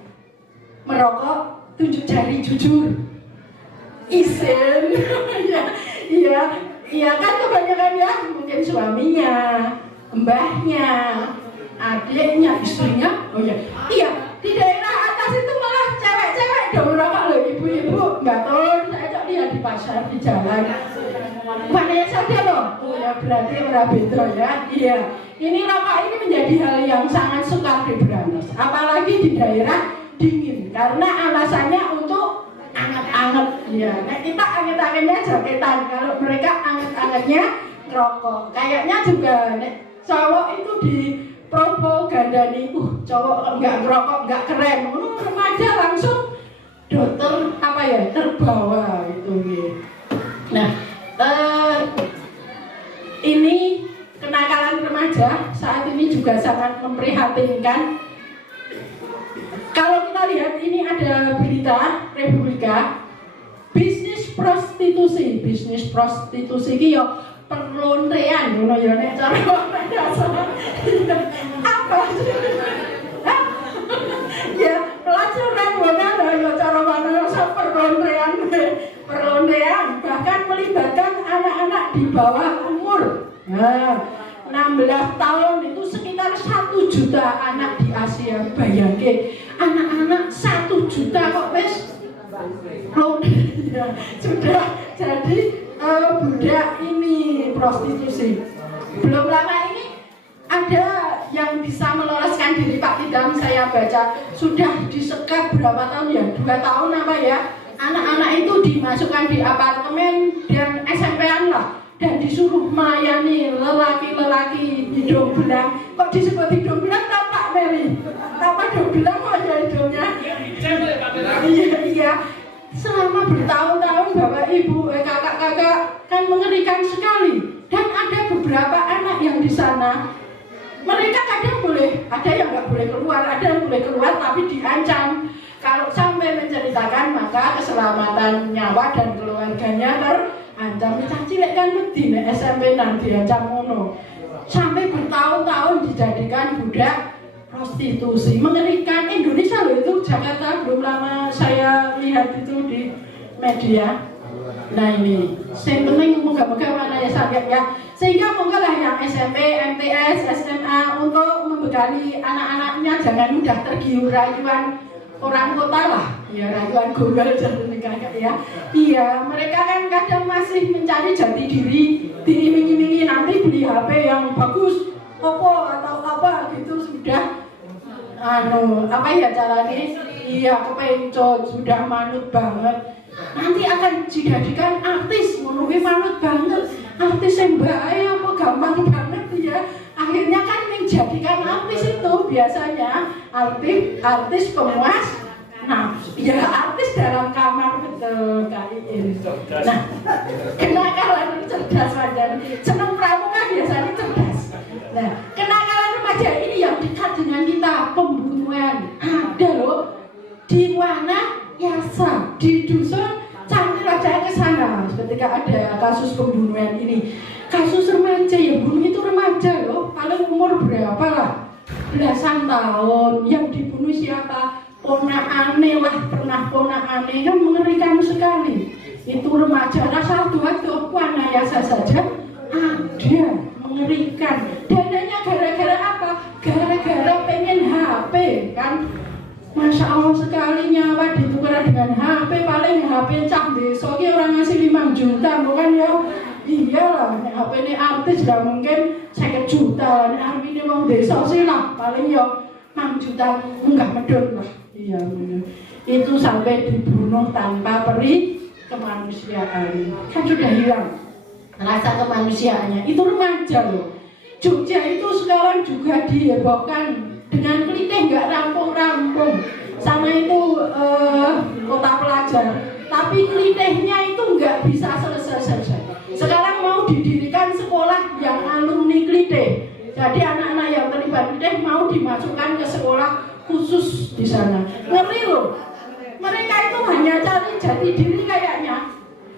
merokok? Tunjuk jari jujur. Isin. Iya kan kebanyakan ya mungkin suaminya, mbahnya, adiknya, istrinya. Oh iya di daerah atas itu malah cewek-cewek dong merokok loh, ibu-ibu nggak tahu, saya cok lihat di pasar, di jalan. Mana saja loh, ya berarti orang beda ya. Iya, ini rokok ini menjadi hal yang sangat sukar diberantas, apalagi di daerah dingin, karena alasannya untuk anget-anget. Ya, nah kita anget-angetnya jaketan, kalau mereka anget-angetnya rokok. Kayaknya juga cowok itu di propaganda nih, cowok nggak ngerokok nggak keren, remaja langsung dokter apa ya terbawa itu gitu. Nah, ini kenakalan remaja saat ini juga sangat memprihatinkan. Kalau kita lihat ini ada berita Republika, bisnis prostitusi iki yo perlontean ngono ya nek cara apa ya pelajaran mana ya cara mana perlontean bahkan melibatkan anak-anak di bawah umur. Nah, 16 tahun itu sekitar 1 juta anak di Asia. Bayangke anak-anak 1 juta kok wes sudah jadi budak ini prostitusi. Belum lama ini ada yang bisa meloloskan diri, Pak Tidam, saya baca sudah disekap berapa tahun ya? 2 tahun apa ya? Anak-anak itu dimasukkan di apartemen dan SMP-an lah, dan disuruh melayani lelaki-lelaki hidung belang. Kok disebut hidung belang tak Pak Meli? Apa hidung belang kok ya hidungnya? Iya. Selama bertahun-tahun Bapak Ibu, kakak-kakak kan mengerikan sekali. Dan ada beberapa anak yang di sana, mereka kadang boleh, ada yang nggak boleh keluar, ada yang boleh keluar tapi diancam. Kalau sampai menceritakan maka keselamatan nyawa dan keluarganya terancam. Cilik kan wedi nek SMP nang diancam ngono. Sampai bertahun-tahun dijadikan budak prostitusi. Mengerikan. Indonesia loh itu, Jakarta belum lama saya lihat itu di media. Nah ini, yang penting moga-moga mana ya sakit ya. Sehingga moga lah yang SMP, MTS, SMA untuk membekali anak-anaknya jangan mudah tergiur rayuan orang kota lah, ya rayuan gombal jangan kakak ya. Iya, mereka kan kadang masih mencari jati diri, diiming-imingi nanti beli HP yang bagus, Oppo atau apa gitu sudah. Apa ya caranya? Iya, kepencot sudah manut banget. Nanti akan dijadikan artis, menurut manut banget. Artis yang bahaya apa gampang banget ya. Akhirnya kan menjadikan artis itu biasanya artis pemuas nafsu. Ya artis dalam kamar betul kali ini. Nah, kenakalan cerdas wajan. Seneng pramuka biasanya cerdas. Nah, kenakalan remaja ini yang dekat dengan kita, pembunuhan. Ada loh di Wanayasa, di dusun Cantik Raja ke sana ketika ada kasus pembunuhan ini. Kasus remaja yang bunuh itu remaja loh, paling umur berapa lah? Belasan tahun. Yang dibunuh siapa? Ponakane lah, pernah ponakane, kan mengerikan sekali. Itu remaja, rasa dua tuh Wanayasa saja ada, mengerikan. Dananya gara-gara apa? Gara-gara pengen HP kan. Masya Allah sekali nyawa ditukar dengan HP, paling HP cak desa ki orang ngasih 5 juta bukan ya? Iyalah, HP ini artis gak mungkin 50 juta, ini mau desa sih lah paling ya 6 juta enggak medun lah. Iya benar. Itu sampai dibunuh tanpa peri kemanusiaan, kan sudah hilang rasa kemanusiaannya. Itu remaja loh. Jogja itu sekarang juga dihebohkan dengan kelitih nggak rampung-rampung sama itu kota pelajar, tapi kelitihnya itu nggak bisa selesai. Sekarang mau didirikan sekolah yang alumni kelitih, jadi anak-anak yang terlibat kelitih mau dimasukkan ke sekolah khusus di sana. Ngeri loh, mereka itu hanya cari jati diri kayaknya.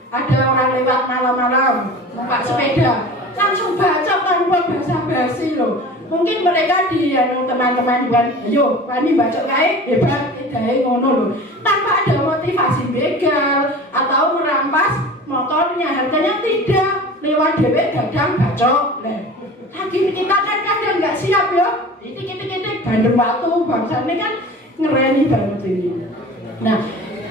Ada orang lewat malam-malam numpak sepeda langsung baca tanpa basa-basi loh. Mungkin mereka di teman-teman buat, ayo pani baca kae hebat edae ngono loh, tanpa ada motivasi begal atau merampas motornya, harganya tidak, lewat dhewe dadang bacok. Lagi kita kan kadang nggak siap ya, titik-titik bandeng waktu bangsa ini kan ngereni banget ini. Nah,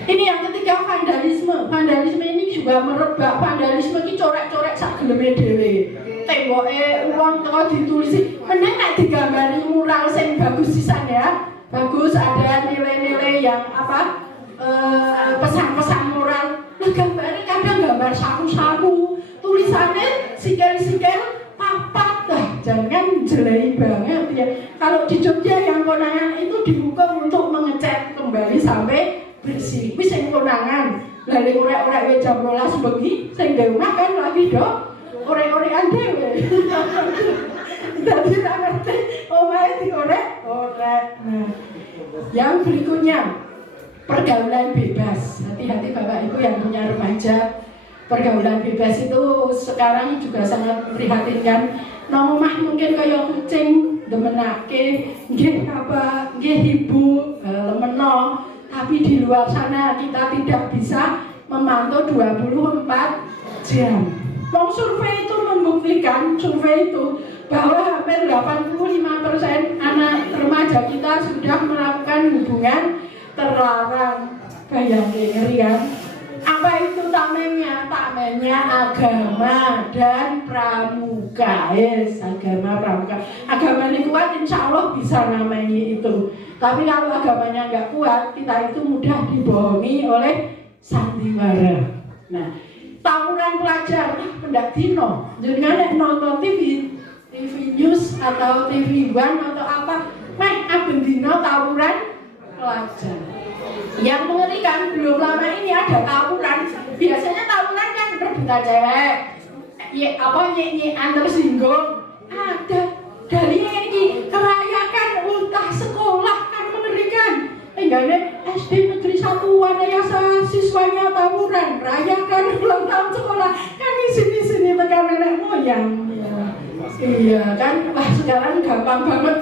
ini yang ketiga, vandalisme. Vandalisme ini juga merebak. Vandalisme ini corek-corek sak geleme dhewe. Temboke uang kok ditulisi, mending nek digambari mural sing bagus sisan ya. Bagus, ada nilai-nilai yang apa? Pesan-pesan moral. Lah gambare kadang gambar saku-saku, tulisannya sikil-sikil papat dah, jangan jelek banget ya. Kalau di Jogja yang konangan itu dihukum untuk mengecat kembali sampai bersih. Wis sing konangan, lali orek-orek jam 12 bengi, sing omah kan lagi dok orek-orekan dhewe. Dadi ra ngerti omahe diorek-orek. Nah, yang berikutnya pergaulan bebas. Hati-hati Bapak Ibu yang punya remaja. Pergaulan bebas itu sekarang juga sangat memprihatinkan. Nang omah mungkin kaya kucing demenake, nggih apa, nggih ibu, lemeno. Tapi di luar sana kita tidak bisa memantau 24 jam. Wong survei itu membuktikan, survei itu bahwa hampir 85% anak remaja kita sudah melakukan hubungan terlarang. Bayangin ngeri kan? Apa itu tamengnya? Tamengnya agama dan pramuka. Yes, agama pramuka. Agama ini kuat, insya Allah bisa namanya itu. Tapi kalau agamanya nggak kuat, kita itu mudah dibohongi oleh sandiwara. Nah, tawuran pelajar, pendak dino. Jadi kan nonton TV news atau TV One atau apa, aben dino tawuran pelajar. Yang mengerikan, belum lama ini ada tawuran. Biasanya tawuran kan rebutan cewek, antar singgung. Ada dari ini kerayakan ultah sekolah kan mengerikan. Enggaknya SD Negeri 1 Wanayasa siswanya tawuran, rayakan ulang tahun sekolah. Kan di sini tekan nenek moyang. Iya kan, wah sekarang gampang banget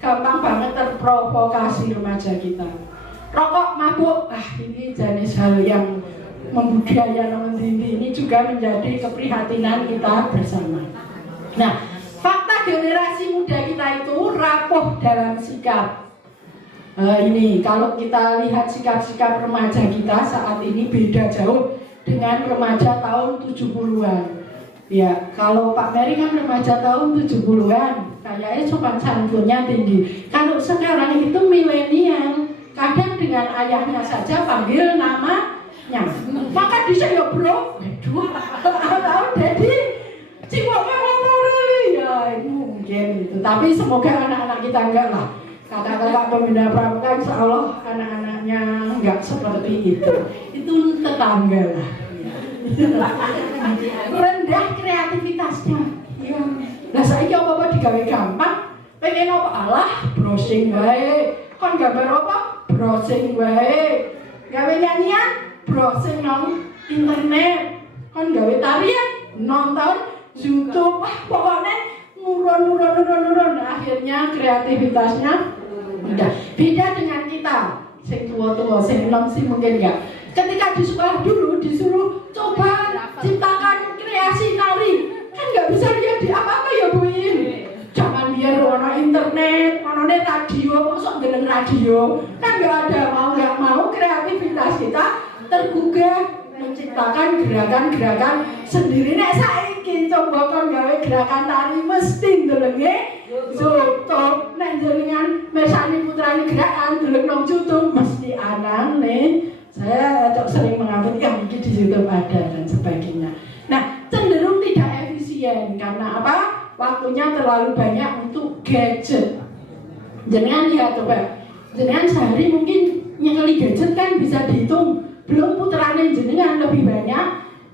gampang banget terprovokasi remaja kita. Rokok, mabuk, ini jenis hal yang membudaya ini juga menjadi keprihatinan kita bersama. Nah, fakta generasi muda kita itu rapuh dalam sikap. Ini kalau kita lihat sikap-sikap remaja kita saat ini beda jauh dengan remaja tahun 70-an. Ya, kalau Pak Mary kan remaja tahun 70-an, kayaknya sopan santunnya tinggi. Kalau sekarang itu milenial, kadang dengan ayahnya saja panggil namanya. Maka bisa ya bro, atau jadi ciwaknya motor ya itu mungkin itu. Tapi semoga anak-anak kita enggak lah. Kakak-kakak pembina pramuka insya Allah anak-anaknya enggak seperti itu. Itu tetangga lah. Rendah kreativitasnya. Ya. Lah saiki apa-apa digawe gampang. Pengen apa alah browsing wae. Kon gambar apa? Browsing wae. Gawe nyanyian, browsing nang internet. Kon gawe tarian, nonton YouTube. Wah, pokoknya nurun. Akhirnya kreativitasnya udah beda dengan kita. Sing tua-tua, sing enom sih mungkin enggak. Ketika di sekolah dulu disuruh coba ciptakan kreasi tari, kan nggak bisa lihat di apa-apa ya Bu ini. Jangan biar ono internet, ono radio, masuk dengan radio, kan nggak ada, mau nggak mau kreativitas kita tergugah menciptakan gerakan-gerakan sendiri. Nek saiki yakin coba kon gawe gerakan tari mesti ndelenge YouTube. Nek jenengan mesani putrane gerakan deleng nang YouTube mesti anane. Saya sering mengamati ya ini di YouTube ada dan sebagainya. Nah, cenderung tidak efisien karena apa? Waktunya terlalu banyak untuk gadget. Jenengan lihat coba, jenengan sehari mungkin nyekeli gadget kan bisa dihitung. Belum putrane jenengan lebih banyak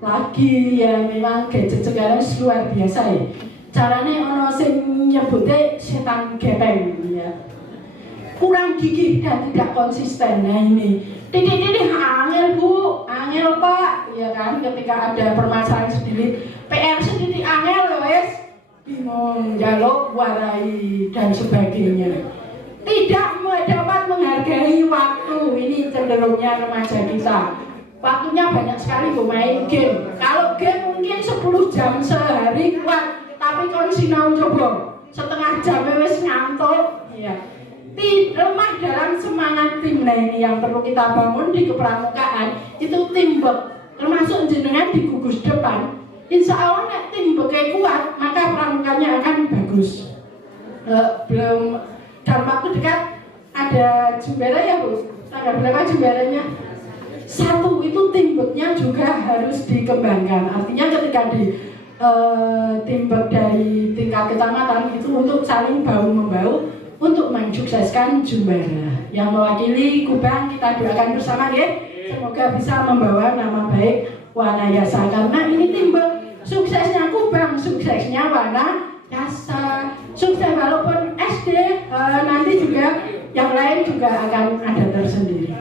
lagi ya, memang gadget sekarang luar biasa ya. Caranya ono sing nyebutnya setan gepeng ya. Kurang gigih dan tidak konsisten. Nah ini titik-titik angel bu, angel pak, ya kan ketika ada permasalahan sendiri, PR sendiri angel wes, bingung, jaluk, warai dan sebagainya. Tidak dapat menghargai waktu, ini cenderungnya remaja kita. Waktunya banyak sekali bu main game. Kalau game mungkin 10 jam sehari kuat, tapi kon sinau coba setengah jam wes ngantuk, ya. Lemah dalam semangat tim. Nah ini yang perlu kita bangun di kepramukaan, itu teamwork, termasuk jenengan di gugus depan. Insya Allah nek teamworknya kuat, maka pramukanya akan bagus. Belum dalam waktu dekat ada jumbera ya bu, tanggal berapa jumberanya? 1, itu teamworknya juga harus dikembangkan. Artinya ketika di teamwork dari tingkat kecamatan itu untuk saling bahu-membahu untuk mensukseskan Jumbera yang mewakili Kubang. Kita doakan bersama ya, semoga bisa membawa nama baik Wanayasa karena ini teamwork. Suksesnya Kubang, suksesnya Wanayasa, sukses walaupun SD nanti juga yang lain juga akan ada tersendiri.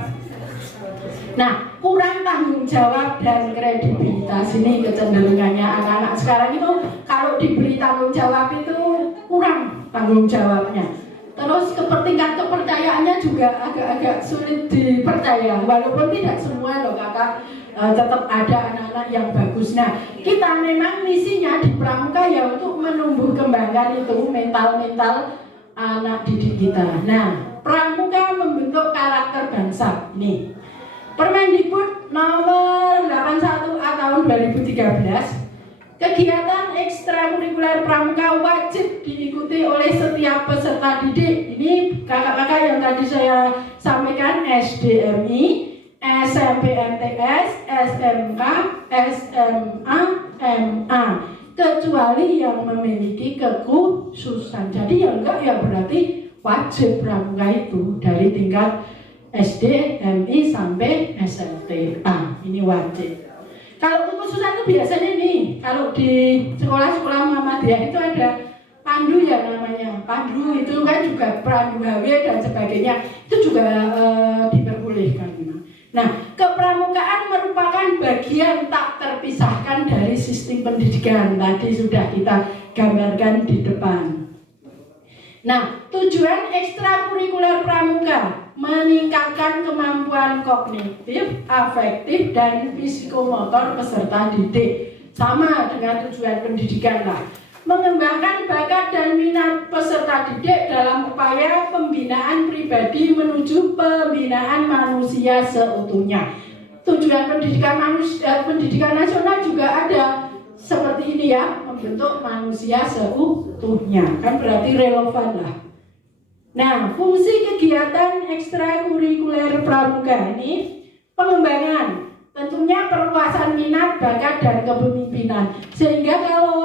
Nah, kurang tanggung jawab dan kredibilitas ini kecenderungannya anak-anak sekarang itu kalau diberi tanggung jawab itu kurang tanggung jawabnya. Terus tingkat kepercayaannya juga agak-agak sulit dipercaya, walaupun tidak semua loh kakak, tetap ada anak-anak yang bagus. Nah, kita memang misinya di Pramuka ya untuk menumbuh kembangkan itu mental-mental anak didik kita. Nah, Pramuka membentuk karakter bangsa. Nih, Permendikbud nomor 81A tahun 2013. Kegiatan ekstrakurikuler Pramuka wajib diikuti oleh setiap peserta didik. Ini kakak-kakak yang tadi saya sampaikan, SDMI, SMP MTS, SMK, SMA, MA, kecuali yang memiliki kekhususan. Jadi yang enggak ya berarti wajib Pramuka itu dari tingkat SD, MI sampai SMA. Ini wajib. Kalau kekhususan itu biasanya nih, kalau di sekolah-sekolah Muhammadiyah itu ada pandu ya namanya. Pandu itu kan juga pandu HW dan sebagainya. Itu juga diperbolehkan. Nah, kepramukaan merupakan bagian tak terpisahkan dari sistem pendidikan. Tadi sudah kita gambarkan di depan. Nah, tujuan ekstrakurikuler pramuka meningkatkan kemampuan kognitif, afektif, dan psikomotor peserta didik. Sama dengan tujuan pendidikan lah. Mengembangkan bakat dan minat peserta didik dalam upaya pembinaan pribadi menuju pembinaan manusia seutuhnya. Tujuan pendidikan nasional juga ada seperti ini ya, membentuk manusia seutuhnya. Kan berarti relevan lah. Nah, fungsi kegiatan ekstrakurikuler pramuka ini pengembangan, tentunya perluasan minat, bakat, dan kepemimpinan. Sehingga kalau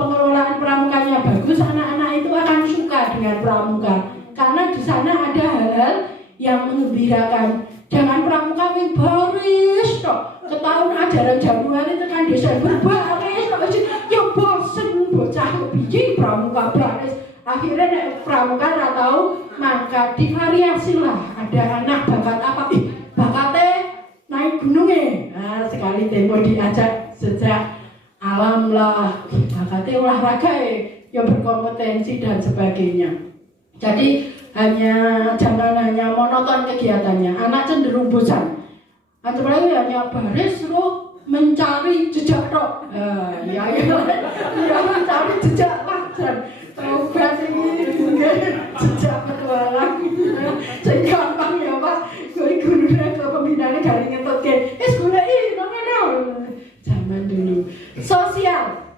pengelolaan pramukanya bagus, anak-anak itu akan suka dengan pramuka. Karena di sana ada hal-hal yang menggembirakan. Jangan pramuka yang baris toh. Ketahun ajaran Januari tekan Desember baris toh. Ya bosen bocah biji pramuka baris. Akhirnya nek pramuka ora tahu mangkat, divariasi lah. Ada anak bakat apa? Bakatnya naik gunung nah, sekali tempo diajak sejak alam lah. Bakatnya olahraga yang berkompetensi dan sebagainya. Jadi jangan hanya monoton kegiatannya. Anak cenderung bosan. Apalagi hanya baris loh mencari jejak tok. Ya mencari jejak lah. Tobat ini jejak petualang. Saya gampang ya Pak. Gue gurunya ke pembinaan dari ngetotke. Sekolah ini no. Zaman dulu. Sosial.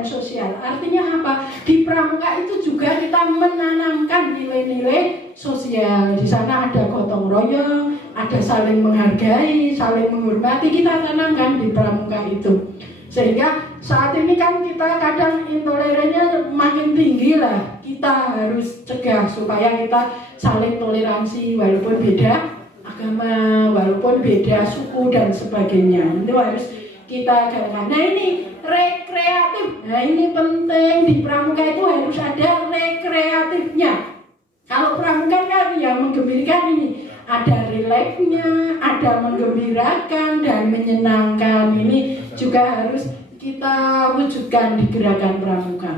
dan sosial. Artinya apa? Di pramuka itu juga kita menanamkan nilai-nilai sosial. Di sana ada gotong royong, ada saling menghargai, saling menghormati, kita tanamkan di pramuka itu. Sehingga saat ini kan kita kadang intoleransinya makin tinggi lah. Kita harus cegah supaya kita saling toleransi walaupun beda agama, walaupun beda suku dan sebagainya. Itu harus kita jalankan. Nah ini rekreatif. Nah ini penting, di pramuka itu harus ada rekreatifnya. Kalau pramuka kan yang menggembirakan ini, ada relaxnya, ada menggembirakan dan menyenangkan. Ini juga harus kita wujudkan di gerakan pramuka.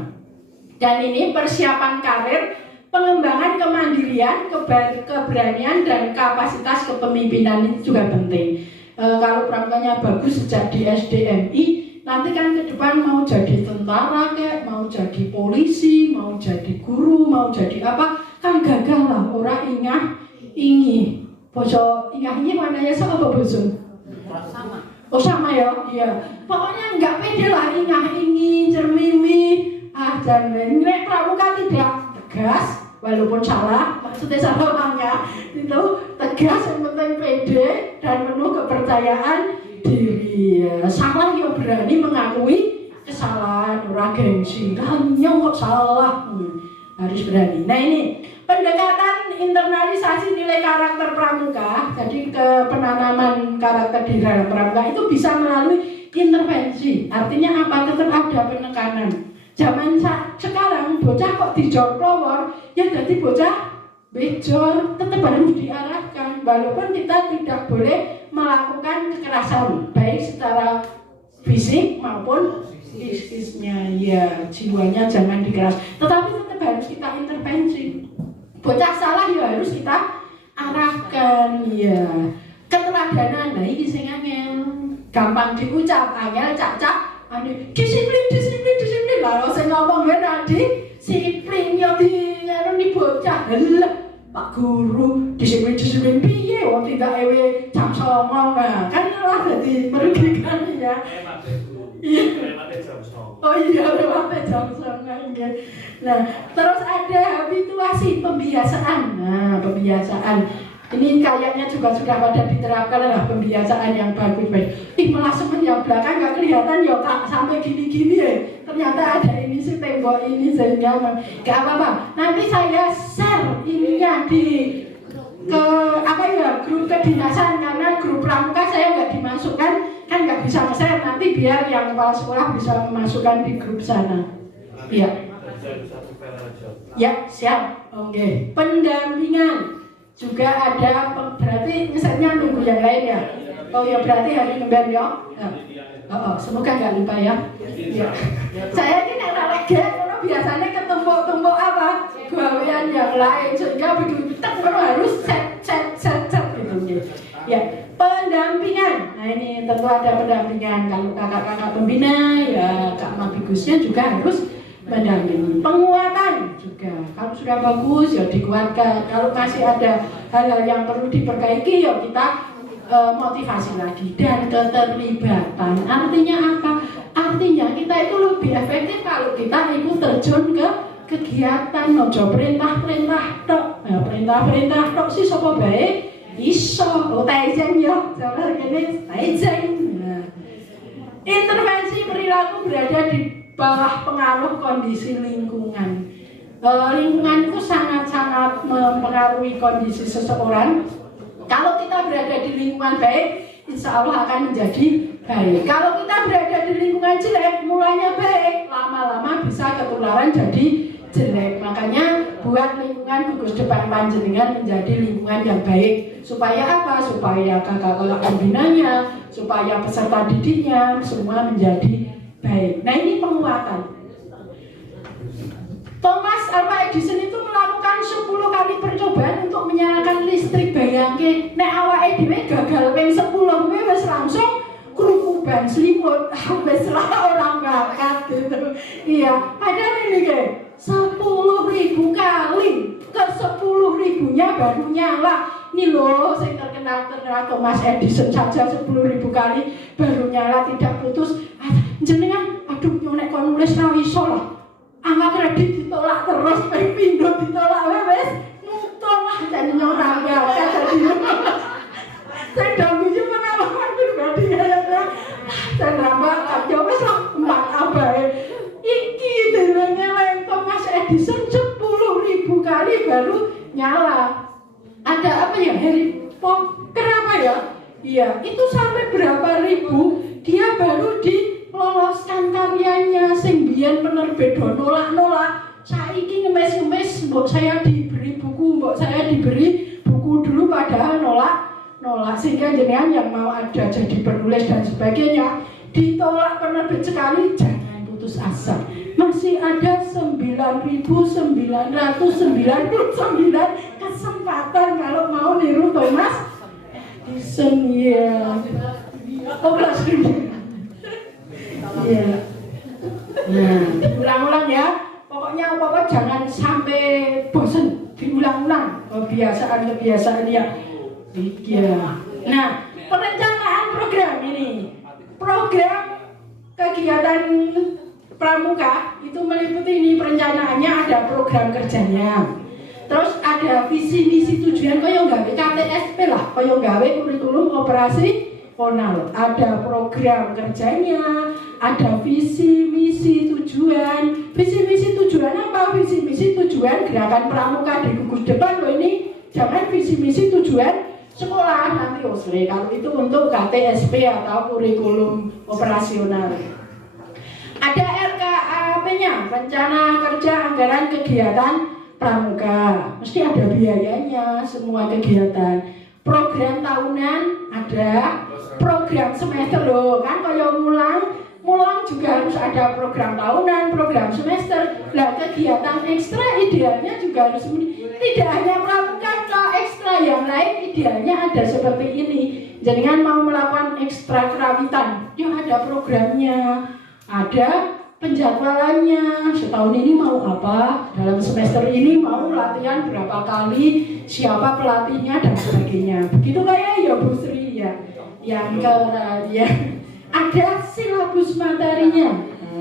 Dan ini persiapan karir, pengembangan kemandirian, keberanian dan kapasitas kepemimpinan itu juga penting. Kalau pramukanya bagus sejak di SDMI, nanti kan ke depan mau jadi tentara kayak, mau jadi polisi, mau jadi guru, mau jadi apa, kan gagah lah. Orang ingi bojo ingah ini mananya sama bojo? Sama. Oh sama ya, iya. Pokoknya nggak pede lah ingah ingi, cermimi, dan lain-lain. Pramuka tidak tegas, walaupun salah, maksudnya salah orangnya itu tegas, yang penting pede dan penuh kepercayaan diri. Salah ya berani mengakui kesalahan, orang gengsi, hanya kok salah, harus berani. Nah ini pendekatan internalisasi nilai karakter pramuka, jadi ke penanaman karakter di dalam pramuka itu bisa melalui intervensi. Artinya apa? Tetap ada penekanan. Zaman sekarang bocah kok dijor kelowor, ya jadi bocah bejor, tetap harus diarahkan. Walaupun kita tidak boleh melakukan kekerasan, baik secara fisik maupun psikisnya, ya jiwanya jangan dikeras. Tetapi tetap harus kita intervensi. Bocah salah ya harus kita arahkan, ya. Keteladanan, nah ini sing angel, gampang diucap, angel cak-cak. Disiplin. Lalu saya ngomong disiplin ya di bocah. Pak Guru disiplin piye? Wong tidak ewe jam 09.00. Nah, kan malah jadi merugikan ya. Oh iya, lewatnya jam 09.00. Nah, terus ada habituasi pembiasaan. Nah, pembiasaan. Ini kayaknya juga sudah pada diterapkan lah pembiasaan yang bagus-bagus. Malah semen yang belakang nggak kelihatan ya Kak, sampai gini-gini ya. Ternyata ada ini sih tembok ini sehingga nggak apa-apa. Nanti saya share ininya di grup kedinasan, karena grup pramuka saya nggak dimasukkan, kan nggak bisa share. Nanti biar yang kepala sekolah bisa memasukkan di grup sana. Iya. Ya siap. Oke. Pendampingan. Juga ada, berarti misalnya nunggu yang lain ya. Oh ya berarti hari kembar ya. Semoga nggak lupa ya. Saya ini nek karena biasanya ketumpuk-tumpuk apa gawean yang lain, sehingga begitu kita harus set gitu. Ya, pendampingan. Nah ini tentu ada pendampingan. Kalau kakak-kakak pembina ya Kak Mabigusnya juga harus mendampingi. Penguatan juga, kalau sudah bagus ya dikuatkan, kalau masih ada hal-hal yang perlu diperbaiki ya kita motivasi lagi. Dan keterlibatan artinya apa? Artinya kita itu lebih efektif kalau kita ikut terjun ke kegiatan, nojo perintah-perintah tok. Nah, perintah-perintah tok sih sapa bae iso taizeng yo, jalan kene taizeng. Nah, intervensi perilaku berada di bawah pengaruh kondisi lingkungan. Lingkungan itu sangat-sangat mempengaruhi kondisi seseorang. Kalau kita berada di lingkungan baik, insya Allah akan menjadi baik. Kalau kita berada di lingkungan jelek, mulanya baik, lama-lama bisa ketularan jadi jelek. Makanya buat lingkungan gugus depan panjenengan menjadi lingkungan yang baik. Supaya apa? Supaya kakak-kakak pembinanya, supaya peserta didiknya semua menjadi baik. Nah ini penguatan. Thomas Alva Edison itu melakukan 10 kali percobaan untuk menyalakan listrik. Bayangke, nek awake dhewe gagal ping 10 kuwi wis langsung kerukuban selimut, wis orang bakat gitu. Iya, padahal ini kayak 10.000 kali, ke 10.000-nya baru nyala. Ini loh, saya terkenal Thomas Edison saja 10.000 kali baru nyala, tidak putus. Jenengan, aduh, nek kon nulis ra iso lah. Angka kredit ditolak terus, pindho ditolak wis nutung lah dan nyorang ya tadi. Saya dahulu pengalaman pribadi ya. Dan rambak ya wis lah mbak abae. Iki derenge lempeng Mas Edison 10.000 kali baru nyala. Ada apa ya Harry Potter apa ya? Iya, itu sampai berapa ribu dia baru diloloskan karyanya. Sing biyen penerbit do nolak-nolak. Saiki ngemis-ngemis mbok saya diberi buku, mbok saya diberi buku dulu padahal nolak sehingga jenengan yang mau ada jadi penulis dan sebagainya ditolak penerbit sekali, jangan putus asa. Masih ada 9.999 kesempatan kalau mau niru Thomas Edison ya. Oh kelas ini. Iya. Nah, ulang-ulang ya. Pokoknya jangan sampai bosan, diulang-ulang kebiasaan ya. Iya. Nah, perencanaan program ini. Program kegiatan pramuka itu meliputi ini perencanaannya, ada program kerjanya. Terus ada visi misi tujuan kaya gawe KTSP lah, kaya gawe kurikulum operasional. Ada program kerjanya, ada visi misi tujuan. Visi misi tujuan apa? Visi misi tujuan gerakan pramuka di gugus depan loh ini. Jangan visi misi tujuan sekolah nanti osre. Kalau itu untuk KTSP atau kurikulum operasional. Ada RKAP-nya, rencana kerja anggaran kegiatan pramuka. Mesti ada biayanya semua kegiatan. Program tahunan ada, program semester loh kan kalau mulang juga harus ada program tahunan, program semester. Lah kegiatan ekstra idealnya juga harus tidak hanya pramuka, ekstra yang lain idealnya ada seperti ini. Jangan mau melakukan ekstra kerawitan, yuk ada programnya, ada penjadwalannya. Setahun ini mau apa, dalam semester ini mau latihan berapa kali, siapa pelatihnya dan sebagainya. Begitu kayak ya Bu Sri ya, yang ya. Ada silabus materinya,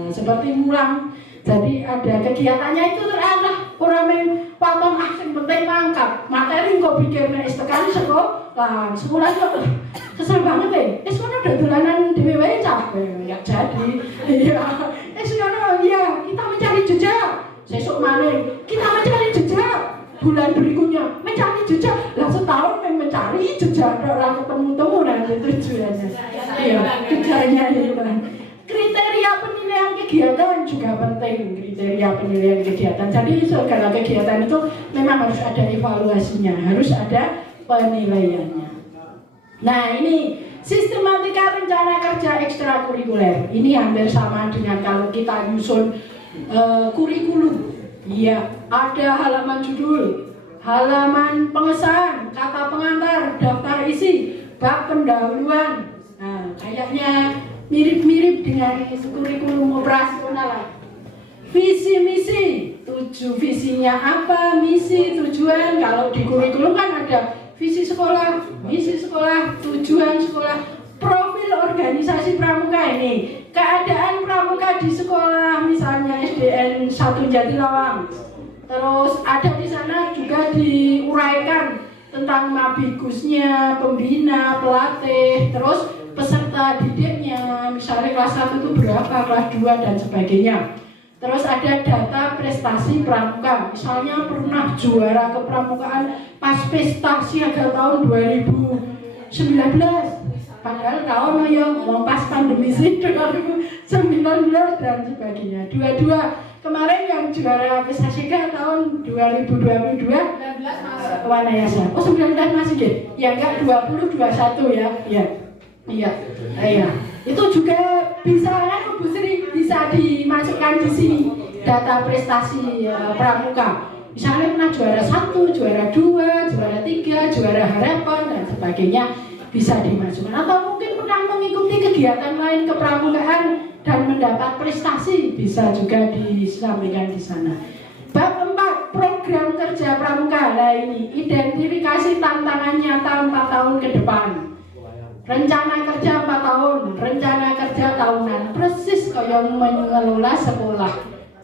seperti mulang. Jadi ada kegiatannya itu terarah. Orang yang paton asing penting mangkap materi kok pikirnya sekali sekolah itu kesel banget deh. Sekolah udah dolanan di WW capek, nggak jadi. Iya, sekarang ya kita mencari jejak. Sesuk maling kita mencari jejak. Bulan berikutnya mencari jejak. Lah setahun mencari jejak orang ketemu nanti tujuannya. Iya, kerjanya hilang. Kriteria penilaian kegiatan juga penting. Kriteria penilaian kegiatan. Jadi segala kegiatan itu memang harus ada evaluasinya, harus ada penilaiannya. Nah ini sistematika rencana kerja ekstrakurikuler. Ini hampir sama dengan kalau kita nyusun kurikulum. Iya, ada halaman judul, halaman pengesahan, kata pengantar, daftar isi, bab pendahuluan. Nah, kayaknya mirip-mirip dengan kurikulum operasional. Visi misi, visinya apa, misi, tujuan. Kalau di kurikulum kan ada visi sekolah, misi sekolah, tujuan sekolah, profil organisasi pramuka ini. Keadaan pramuka di sekolah, misalnya SDN 1 Jatilawang. Terus ada di sana juga diuraikan tentang mabigusnya, pembina, pelatih, terus peserta didiknya, misalnya kelas 1 itu berapa, kelas 2 dan sebagainya. Terus ada data prestasi pramuka, misalnya pernah juara kepramukaan pas pesta siaga tahun 2019. Padahal tahun yang mau pas pandemi sih 2019 dan sebagainya. Dua-dua kemarin yang juara Pesasika tahun 2022 Wanayasa. Oh 19 masih deh. Ya enggak 20 21 ya. Iya. Iya. Iya. Itu juga bisa kan Bu Sri bisa dimasukkan di sini data prestasi pramuka. Misalnya pernah juara 1, juara 2, juara 3, juara harapan dan sebagainya. Bisa dimasukkan atau mungkin pernah mengikuti kegiatan lain kepramukaan dan mendapat prestasi bisa juga disampaikan di sana. Bab 4 program kerja pramuka. Nah ini identifikasi tantangan nyata 4 tahun ke depan. rencana kerja 4 tahun, rencana kerja tahunan, persis kayak mengelola sekolah.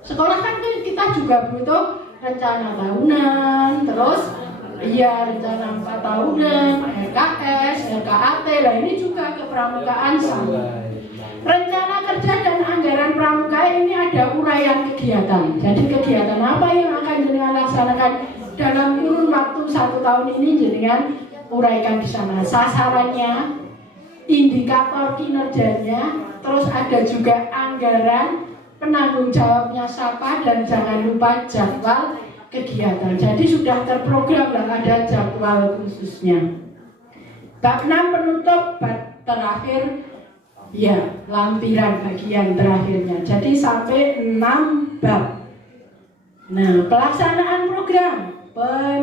Sekolah kan kita juga butuh rencana tahunan, terus iya rencana 4 tahunan, RKS, RKAT, lah ini juga kepramukaan sama. Rencana kerja dan anggaran pramuka ini ada uraian kegiatan. Jadi kegiatan apa yang akan jenengan laksanakan dalam kurun waktu 1 tahun ini jenengan uraikan di sana. Sasarannya, indikator kinerjanya, terus ada juga anggaran, penanggung jawabnya siapa, dan jangan lupa jadwal kegiatan. Jadi sudah terprogram lah, ada jadwal khususnya. Bab 6 penutup, bab terakhir ya, lampiran bagian terakhirnya. Jadi sampai 6 bab. Nah, pelaksanaan program,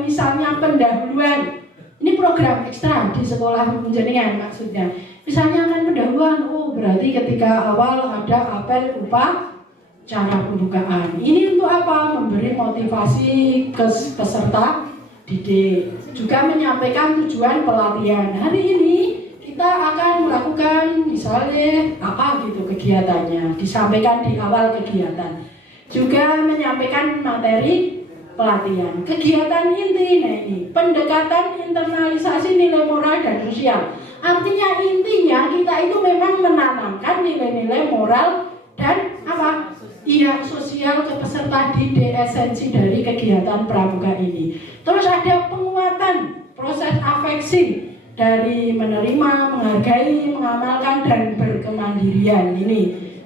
misalnya pendahuluan. Ini program ekstra di sekolah jenengan maksudnya. Misalnya kan pendahuluan, oh berarti ketika awal ada apel upacara pembukaan. Ini untuk apa? Memberi motivasi ke peserta didik. Juga menyampaikan tujuan pelatihan. Hari ini kita akan melakukan misalnya apa gitu kegiatannya, disampaikan di awal kegiatan. Juga menyampaikan materi pelatihan. Kegiatan inti, nah ini pendekatan internalisasi nilai moral dan sosial. Artinya intinya kita itu memang menanamkan nilai-nilai moral dan apa? Iya, sosial ke peserta didik, esensi dari kegiatan pramuka ini. Terus ada penguatan proses afeksi dari menerima, menghargai, mengamalkan, dan berkemandirian. Ini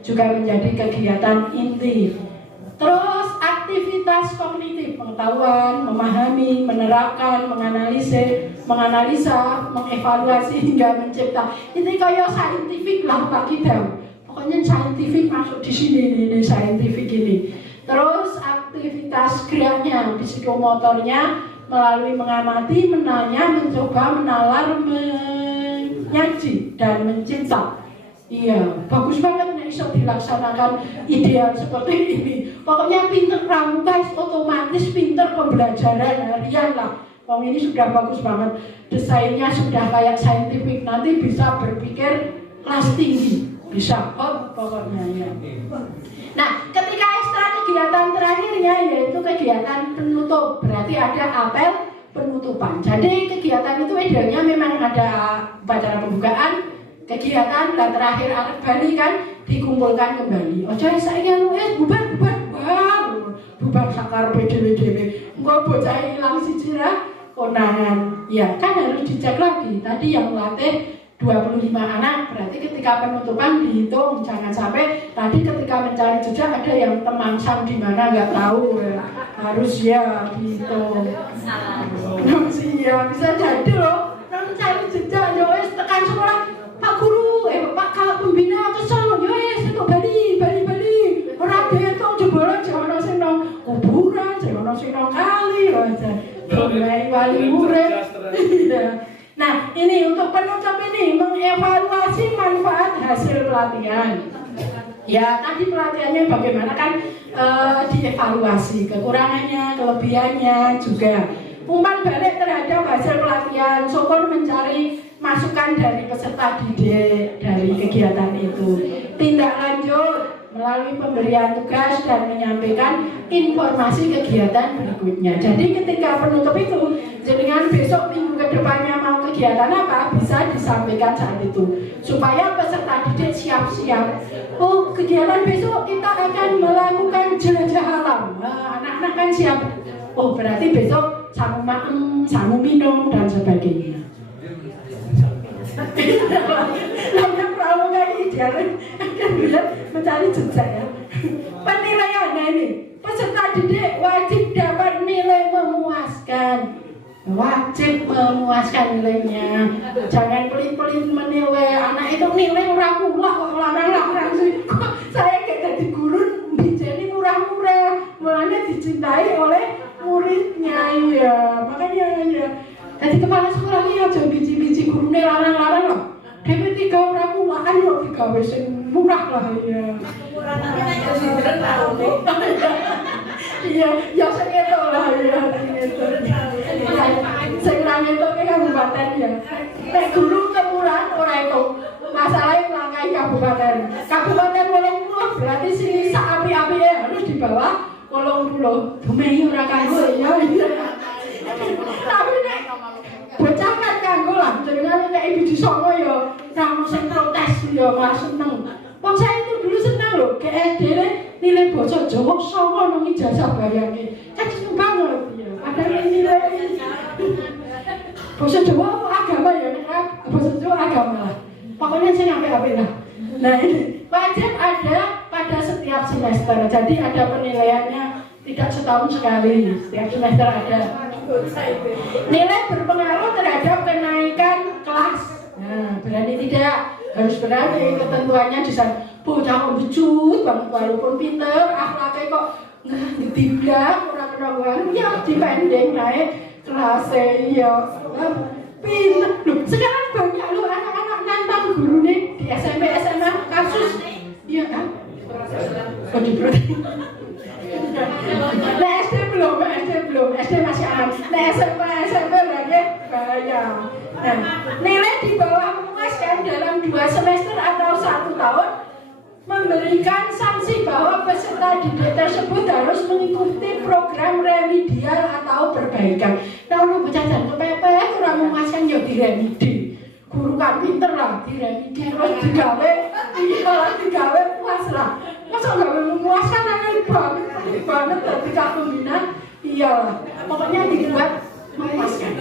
juga menjadi kegiatan inti. Terus aktivitas kognitif, pengetahuan, memahami, menerapkan, menganalisa, mengevaluasi hingga mencipta. Ini kayak saintifik lah Pak Kidam. Pokoknya saintifik masuk di sini ini saintifik ini. Terus aktivitas geraknya, psikomotornya melalui mengamati, menanya, mencoba, menalar, menyaji, dan mencipta. Iya, bagus banget nih bisa dilaksanakan ideal seperti ini. Pokoknya pinter pramuka otomatis pinter pembelajaran harian lah. Ini sudah bagus banget. Desainnya sudah kayak saintifik. Nanti bisa berpikir kelas tinggi. Bisa, pokoknya ya. Nah, ketika ekstra kegiatan terakhirnya yaitu kegiatan penutup. Berarti ada apel penutupan. Jadi kegiatan itu idealnya memang ada upacara pembukaan, kegiatan dan terakhir akhir Bali kan dikumpulkan kembali. Ojo saya bubar sakar PDW. Enggak bocah hilang siji ra konangan. Ya kan harus dicek lagi. Tadi yang melatih 25 anak, berarti ketika penutupan dihitung, jangan sampai tadi ketika mencari jejak ada yang temangsang di mana nggak tahu ya. Harus ya dihitung. Iya bisa jadi loh. Mencari jejak ya wis tekan sekolah. Pak Guru, Pak Kak Pembina kesel, yo itu Bali. Ora dihitung jebolan jangan ono sing nang kuburan, jangan ono sing nang kali loh aja. Mulai wali murid. Nah, ini untuk penutup ini mengevaluasi manfaat hasil pelatihan. Ya, tadi pelatihannya bagaimana kan dievaluasi kekurangannya, kelebihannya juga. Umpan balik terhadap hasil pelatihan, syukur mencari masukan dari peserta didik dari kegiatan itu. Tindak lanjut melalui pemberian tugas dan menyampaikan informasi kegiatan berikutnya. Jadi ketika penutup itu, jenengan besok minggu kedepannya mau kegiatan apa bisa disampaikan saat itu supaya peserta didik siap-siap. Oh, kegiatan besok kita akan melakukan jelajah alam. Anak-anak kan siap. Oh, berarti besok samu maem, samu minum dan sebagainya. Namanya pramuka ideal kan bilang mencari jejak ya. Penilaiannya ini peserta didik wajib dapat nilai memuaskan. Wajib memuaskan nilainya. Jangan pelit-pelit menilai anak itu nilai murah-murah kok larang-larang sih. Saya kayak jadi guru jadi murah-murah, mulanya dicintai oleh muridnya ya. Makanya ya. Jadi kepala sekolah ini aja biji-biji gurunya larang-larang loh. DP 3 orang murahan loh, 3 sing murah lah ya. Iya, ya sing itu lah ya, sing itu. Sing nang itu ke kabupaten ya. Nek guru kemurahan ora bawah 80. Dumei ora kanggo ya. Tapi nek bocah kan kanggo lah, jenengan nek biji songo ya ora ono sing protes ya malah seneng. Wong saya itu dulu seneng lho, ke SD nilai basa Jawa songo nang ijazah bayangke. Kan seneng banget ya. Padahal nilai basa Jawa agama ya, basa Jawa agama lah. Pokoknya sing apik-apik lah. Nah ini wajib ada pada setiap semester. Jadi ada penilaiannya tidak setahun sekali, setiap semester ada. Nilai berpengaruh terhadap kenaikan kelas. Nah, berani tidak harus berani, ketentuannya di sana. Bocah lucu banget walaupun pinter, akhlaknya kok ditiblak, kurang keraguan, ya dipendeng naik kelasnya ya. Pinter, loh sekarang banyak loh anak-anak nantang guru nih di SMP SMA kasus, iya kan? Kok diprotes? Nah SD belum, SD masih aman. Nah SMP lagi bahaya. Nah, nilai di bawah memuaskan dalam 2 semester atau 1 tahun memberikan sanksi bahwa peserta didik tersebut harus mengikuti program remedial atau perbaikan. Nah, lu bocah jan kepepet kurang memuaskan ya diremedi. Guru kan pinter lah diremedi terus digawe, digawe puas lah. Masa gawe memuaskan angel banget ketika pembina iyalah. Pokoknya dibuat memuaskan.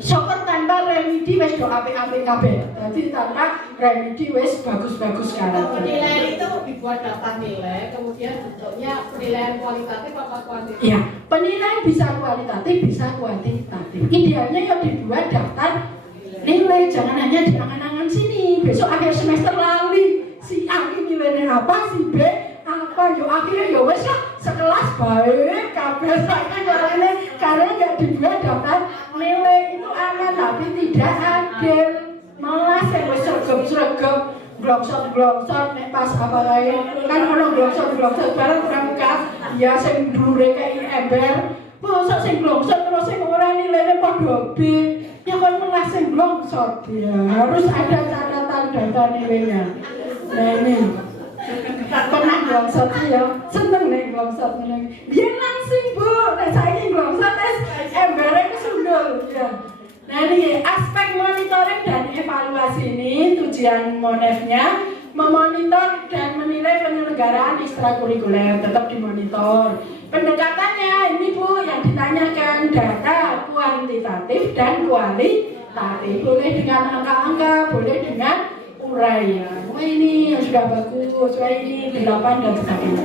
Sokot tanpa remedi wis do apik-apik kabeh. Dadi tanpa remedi wis bagus-bagus kabeh. Penilaian itu dibuat daftar nilai, kemudian bentuknya penilaian kualitatif apa kuantitatif? Ya, penilaian bisa kualitatif, bisa kuantitatif. Idealnya ya dibuat daftar nilai, jangan hanya di angan-angan sini. Besok akhir semester lali, si A ini nilainya apa, si B apa, yo akhirnya yo wes lah sekelas baik kabeh saking lainnya karena nggak dibuat daftar nilai. Itu aman tapi tidak adil. Malah saya wes sergap glongsot nek pas apa lain kan ono glongsot barang pramuka ya sing dulure kayak ember mosok sing glongsot terus sing ora nilainya padha B ya kan malah sing glongsot ya harus ada catatan data nilainya. Nah ini pernah glongsot ya seneng nih glongsot nih biar langsung bu nek saiki glongsot embere kesundul ya. Nah ini aspek monitoring dan evaluasi ini tujuan monefnya memonitor dan menilai penyelenggaraan ekstrakurikuler tetap dimonitor. Pendekatannya ini bu yang ditanyakan data kuantitatif dan kualitatif, boleh dengan angka-angka, boleh dengan uraian. Wah ini yang sudah bagus, wah ini 8 dan sebagainya.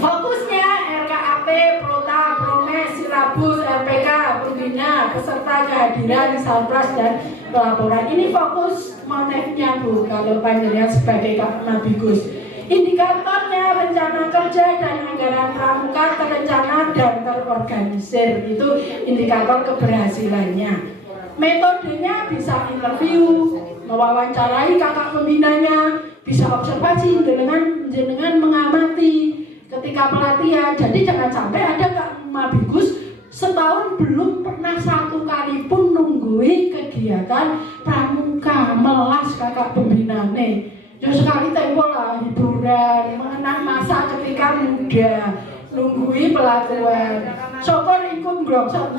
Fokusnya RKAP, Prota, Promes, Silabus, RPK, pembina, peserta kehadiran, salpras dan pelaporan. Ini fokus monefnya bu, kalau panjenengan sebagai Nabigus. Indikatornya rencana kerja dan anggaran pramuka terencana dan terorganisir. Itu indikator keberhasilannya. Metodenya bisa interview, mewawancarai kakak pembinanya, bisa observasi dengan mengamati ketika pelatihan. Jadi jangan sampai ada Kak Mabigus setahun belum pernah 1 kali pun nunggui kegiatan pramuka melas kakak pembinane. Ya sekali tempo lah hiburan, mengenang masa ketika muda, nunggui pelakuan. Sokor ikut glongsot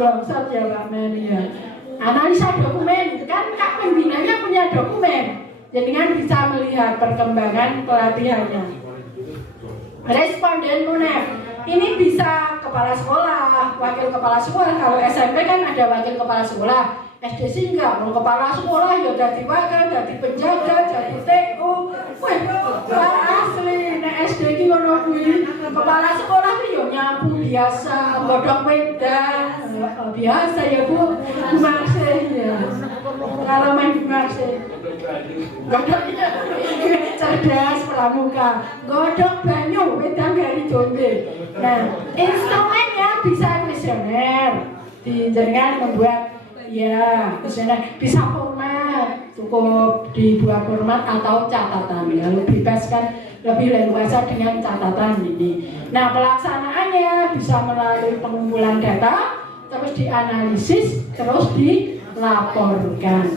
ya Mbak Meni ya. Analisa dokumen, kan Kak pembinanya punya dokumen, jadi kan bisa melihat perkembangan pelatihannya. Responden monef, ini bisa kepala sekolah, wakil kepala sekolah. Kalau SMP kan ada wakil kepala sekolah, SD sih enggak, mau kepala sekolah ya jadi wakil, jadi penjaga, jadi TU. Wah asli, nah SD ini ngono kuwi. Kepala sekolah itu ya nyapu biasa, godhong wedang, biasa ya Bu. Masih ya. Kalau main masih. Godhongnya cerdas pramuka. Godhong banyu, wedang dari Jombe. Nah, instrumennya bisa kuesioner. Dijenengan membuat ya, kuesioner bisa format, cukup dibuat format atau catatan. Ya, lebih bebas kan, lebih leluasa dengan catatan ini. Nah, pelaksanaannya bisa melalui pengumpulan data, terus dianalisis, terus dilaporkan.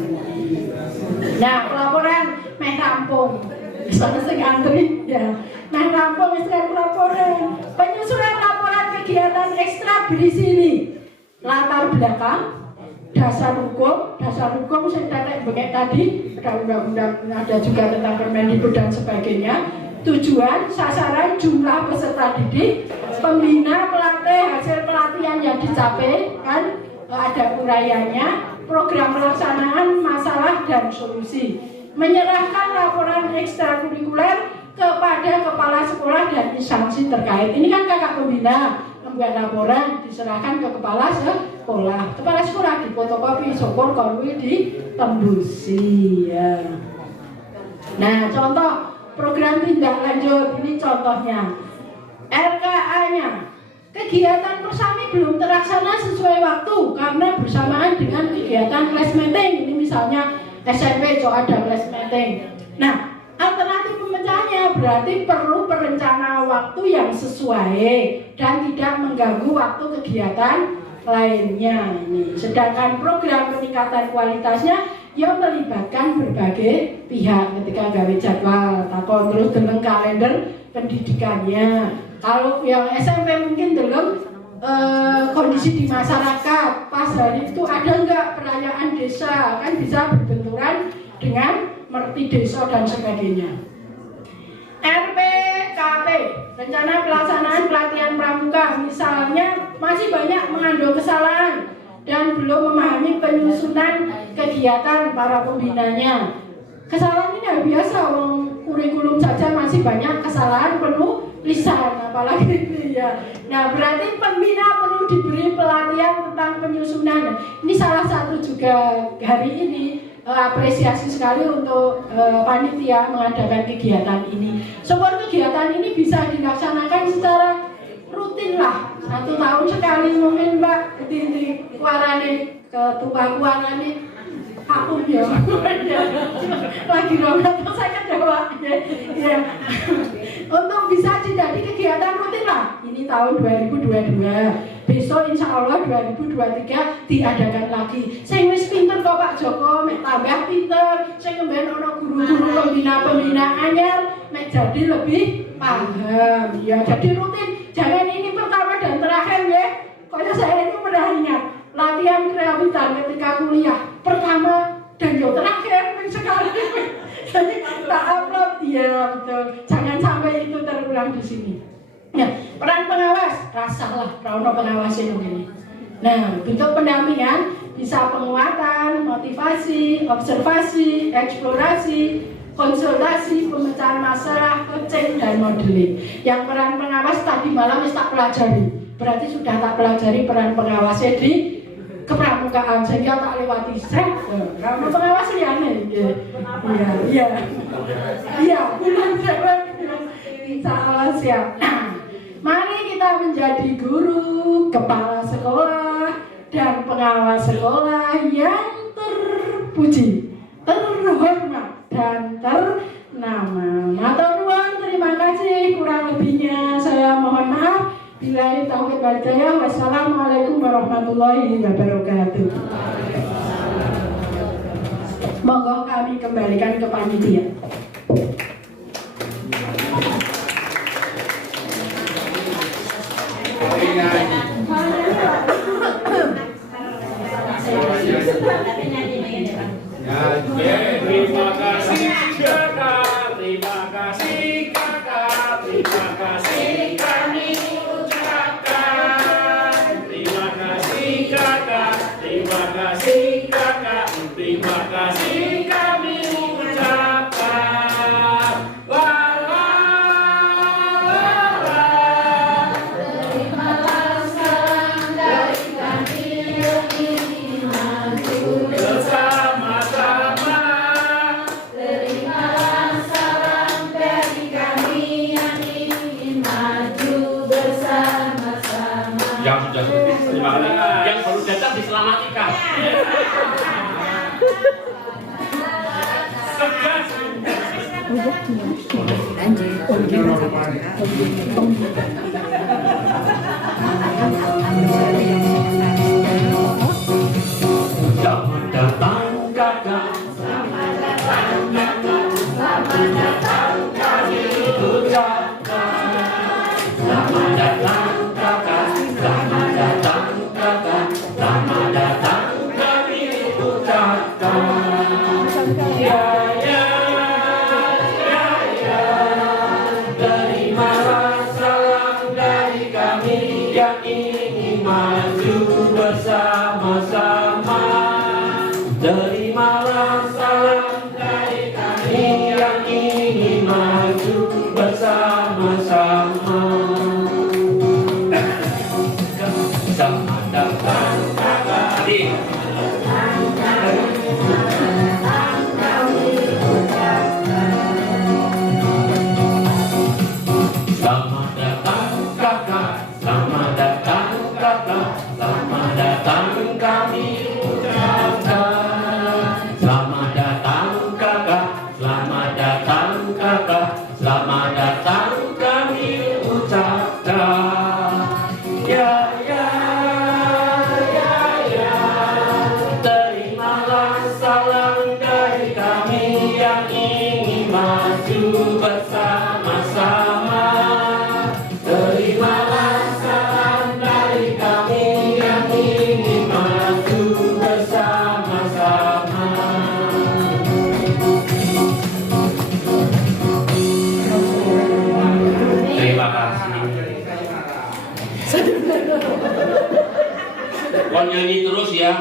Nah, pelaporan meh rampung. Soalnya sing antri ya. Meh rampung wis kan lapor berisi ini latar belakang, dasar hukum saya tetek bengek tadi, ada undang-undang, ada juga tentang Permendikbud dan sebagainya. Tujuan, sasaran, jumlah peserta didik, pembina, pelatih, hasil pelatihan yang dicapai, kan ada uraiannya, program pelaksanaan, masalah dan solusi. Menyerahkan laporan ekstrakurikuler kepada kepala sekolah dan instansi terkait. Ini kan kakak pembina membuat laporan, diserahkan ke kepala sekolah. Kepala sekolah difotokopi, sokor konwi ditembusi. Ya. Nah, contoh program tindak lanjut ini contohnya. RKA-nya, kegiatan persami belum terlaksana sesuai waktu karena bersamaan dengan kegiatan class meeting. Ini misalnya SMP ada class meeting. Nah, alternatif pemecahannya berarti perlu perencanaan waktu yang sesuai dan tidak mengganggu waktu kegiatan lainnya. Sedangkan program peningkatan kualitasnya yang melibatkan berbagai pihak ketika gawe jadwal, takon terus dengan kalender pendidikannya. Kalau yang SMP mungkin dalam kondisi di masyarakat, pas hari itu ada enggak perayaan desa, kan bisa berbenturan dengan merti desa dan sebagainya. RPKP, rencana pelaksanaan pelatihan pramuka, misalnya masih banyak mengandung kesalahan dan belum memahami penyusunan kegiatan para pembinanya. Kesalahan ini biasa, kurikulum saja masih banyak kesalahan penuh lisan, apalagi ini ya. Nah, berarti pembina perlu diberi pelatihan tentang penyusunan. Ini salah satu juga hari ini apresiasi sekali untuk panitia mengadakan kegiatan ini. Semua kegiatan ini bisa dilaksanakan secara rutin lah, 1 tahun sekali mungkin Mbak di warane ketua warane aku ya lagi banget saya kan jawab ya. Untuk bisa jadi kegiatan rutin lah. Ini tahun 2022, besok insya Allah 2023 diadakan lagi. Saya wis pinter kok Pak Joko, mek tambah pinter. Saya kembali ono guru-guru pembina anyar, mek jadi lebih paham. Ya jadi rutin. Jangan ini pertama dan terakhir ya. Pokoknya saya itu pernah ingat latihan kerawitan ketika kuliah pertama dan yang terakhir sekali. Jadi tak upload ya betul. Jangan sampai itu terulang di sini. Nah, peran pengawas, rasalah Rauno pengawas ini. Nah, bentuk pendampingan bisa penguatan, motivasi, observasi, eksplorasi, konsultasi, pemecahan masalah, coaching dan modeling. Yang peran pengawas tadi malam tak pelajari. Berarti sudah tak pelajari peran pengawasnya di kepramukaan, sehingga tak lewati set. Kamu pengawas liane, iya, belum insya Allah siap. Mari kita menjadi guru, kepala sekolah, dan pengawas sekolah yang terpuji, terhormat, dan ternama. Matur nuwun, terima kasih. Kurang lebihnya saya mohon maaf. Billahi taufiq wal hidayah. Wassalamualaikum warahmatullahi wabarakatuh. Monggo kami kembalikan ke panitia. Terima kasih kakak, terima kasih kakak, terima kasih kami ucapkan. Terima kasih kakak, terima kasih kakak, terima kasih kami ucapkan. Terimalah salam dari kami yang ingin maju Bersama-sama. Terimalah salam dari kami yang ingin maju bersama-sama. Yang sudah suntik, terima kasih. Yang baru datang diselamatkan. Segas. Selamat datang kakak. Selamat datang kakak. Selamat datang kami ucapkan. Selamat datang kakak. Selamat datang. yang ingin maju bersama-sama. Terimalah salam dari kami yang ingin maju bersama-sama. Selamat datang kakak adik. Selamat datang kakak, selamat datang kakak, selamat datang kami ucapkan. Selamat datang kakak, selamat datang kakak, selamat datang kami ucapkan. Ya ya ya ya, terimalah salam dari kami yang ingin maju bersama-sama. Terimalah salam dari kami yang ingin maju bersama-sama. Terima kasih. Kau nyanyi terus ya.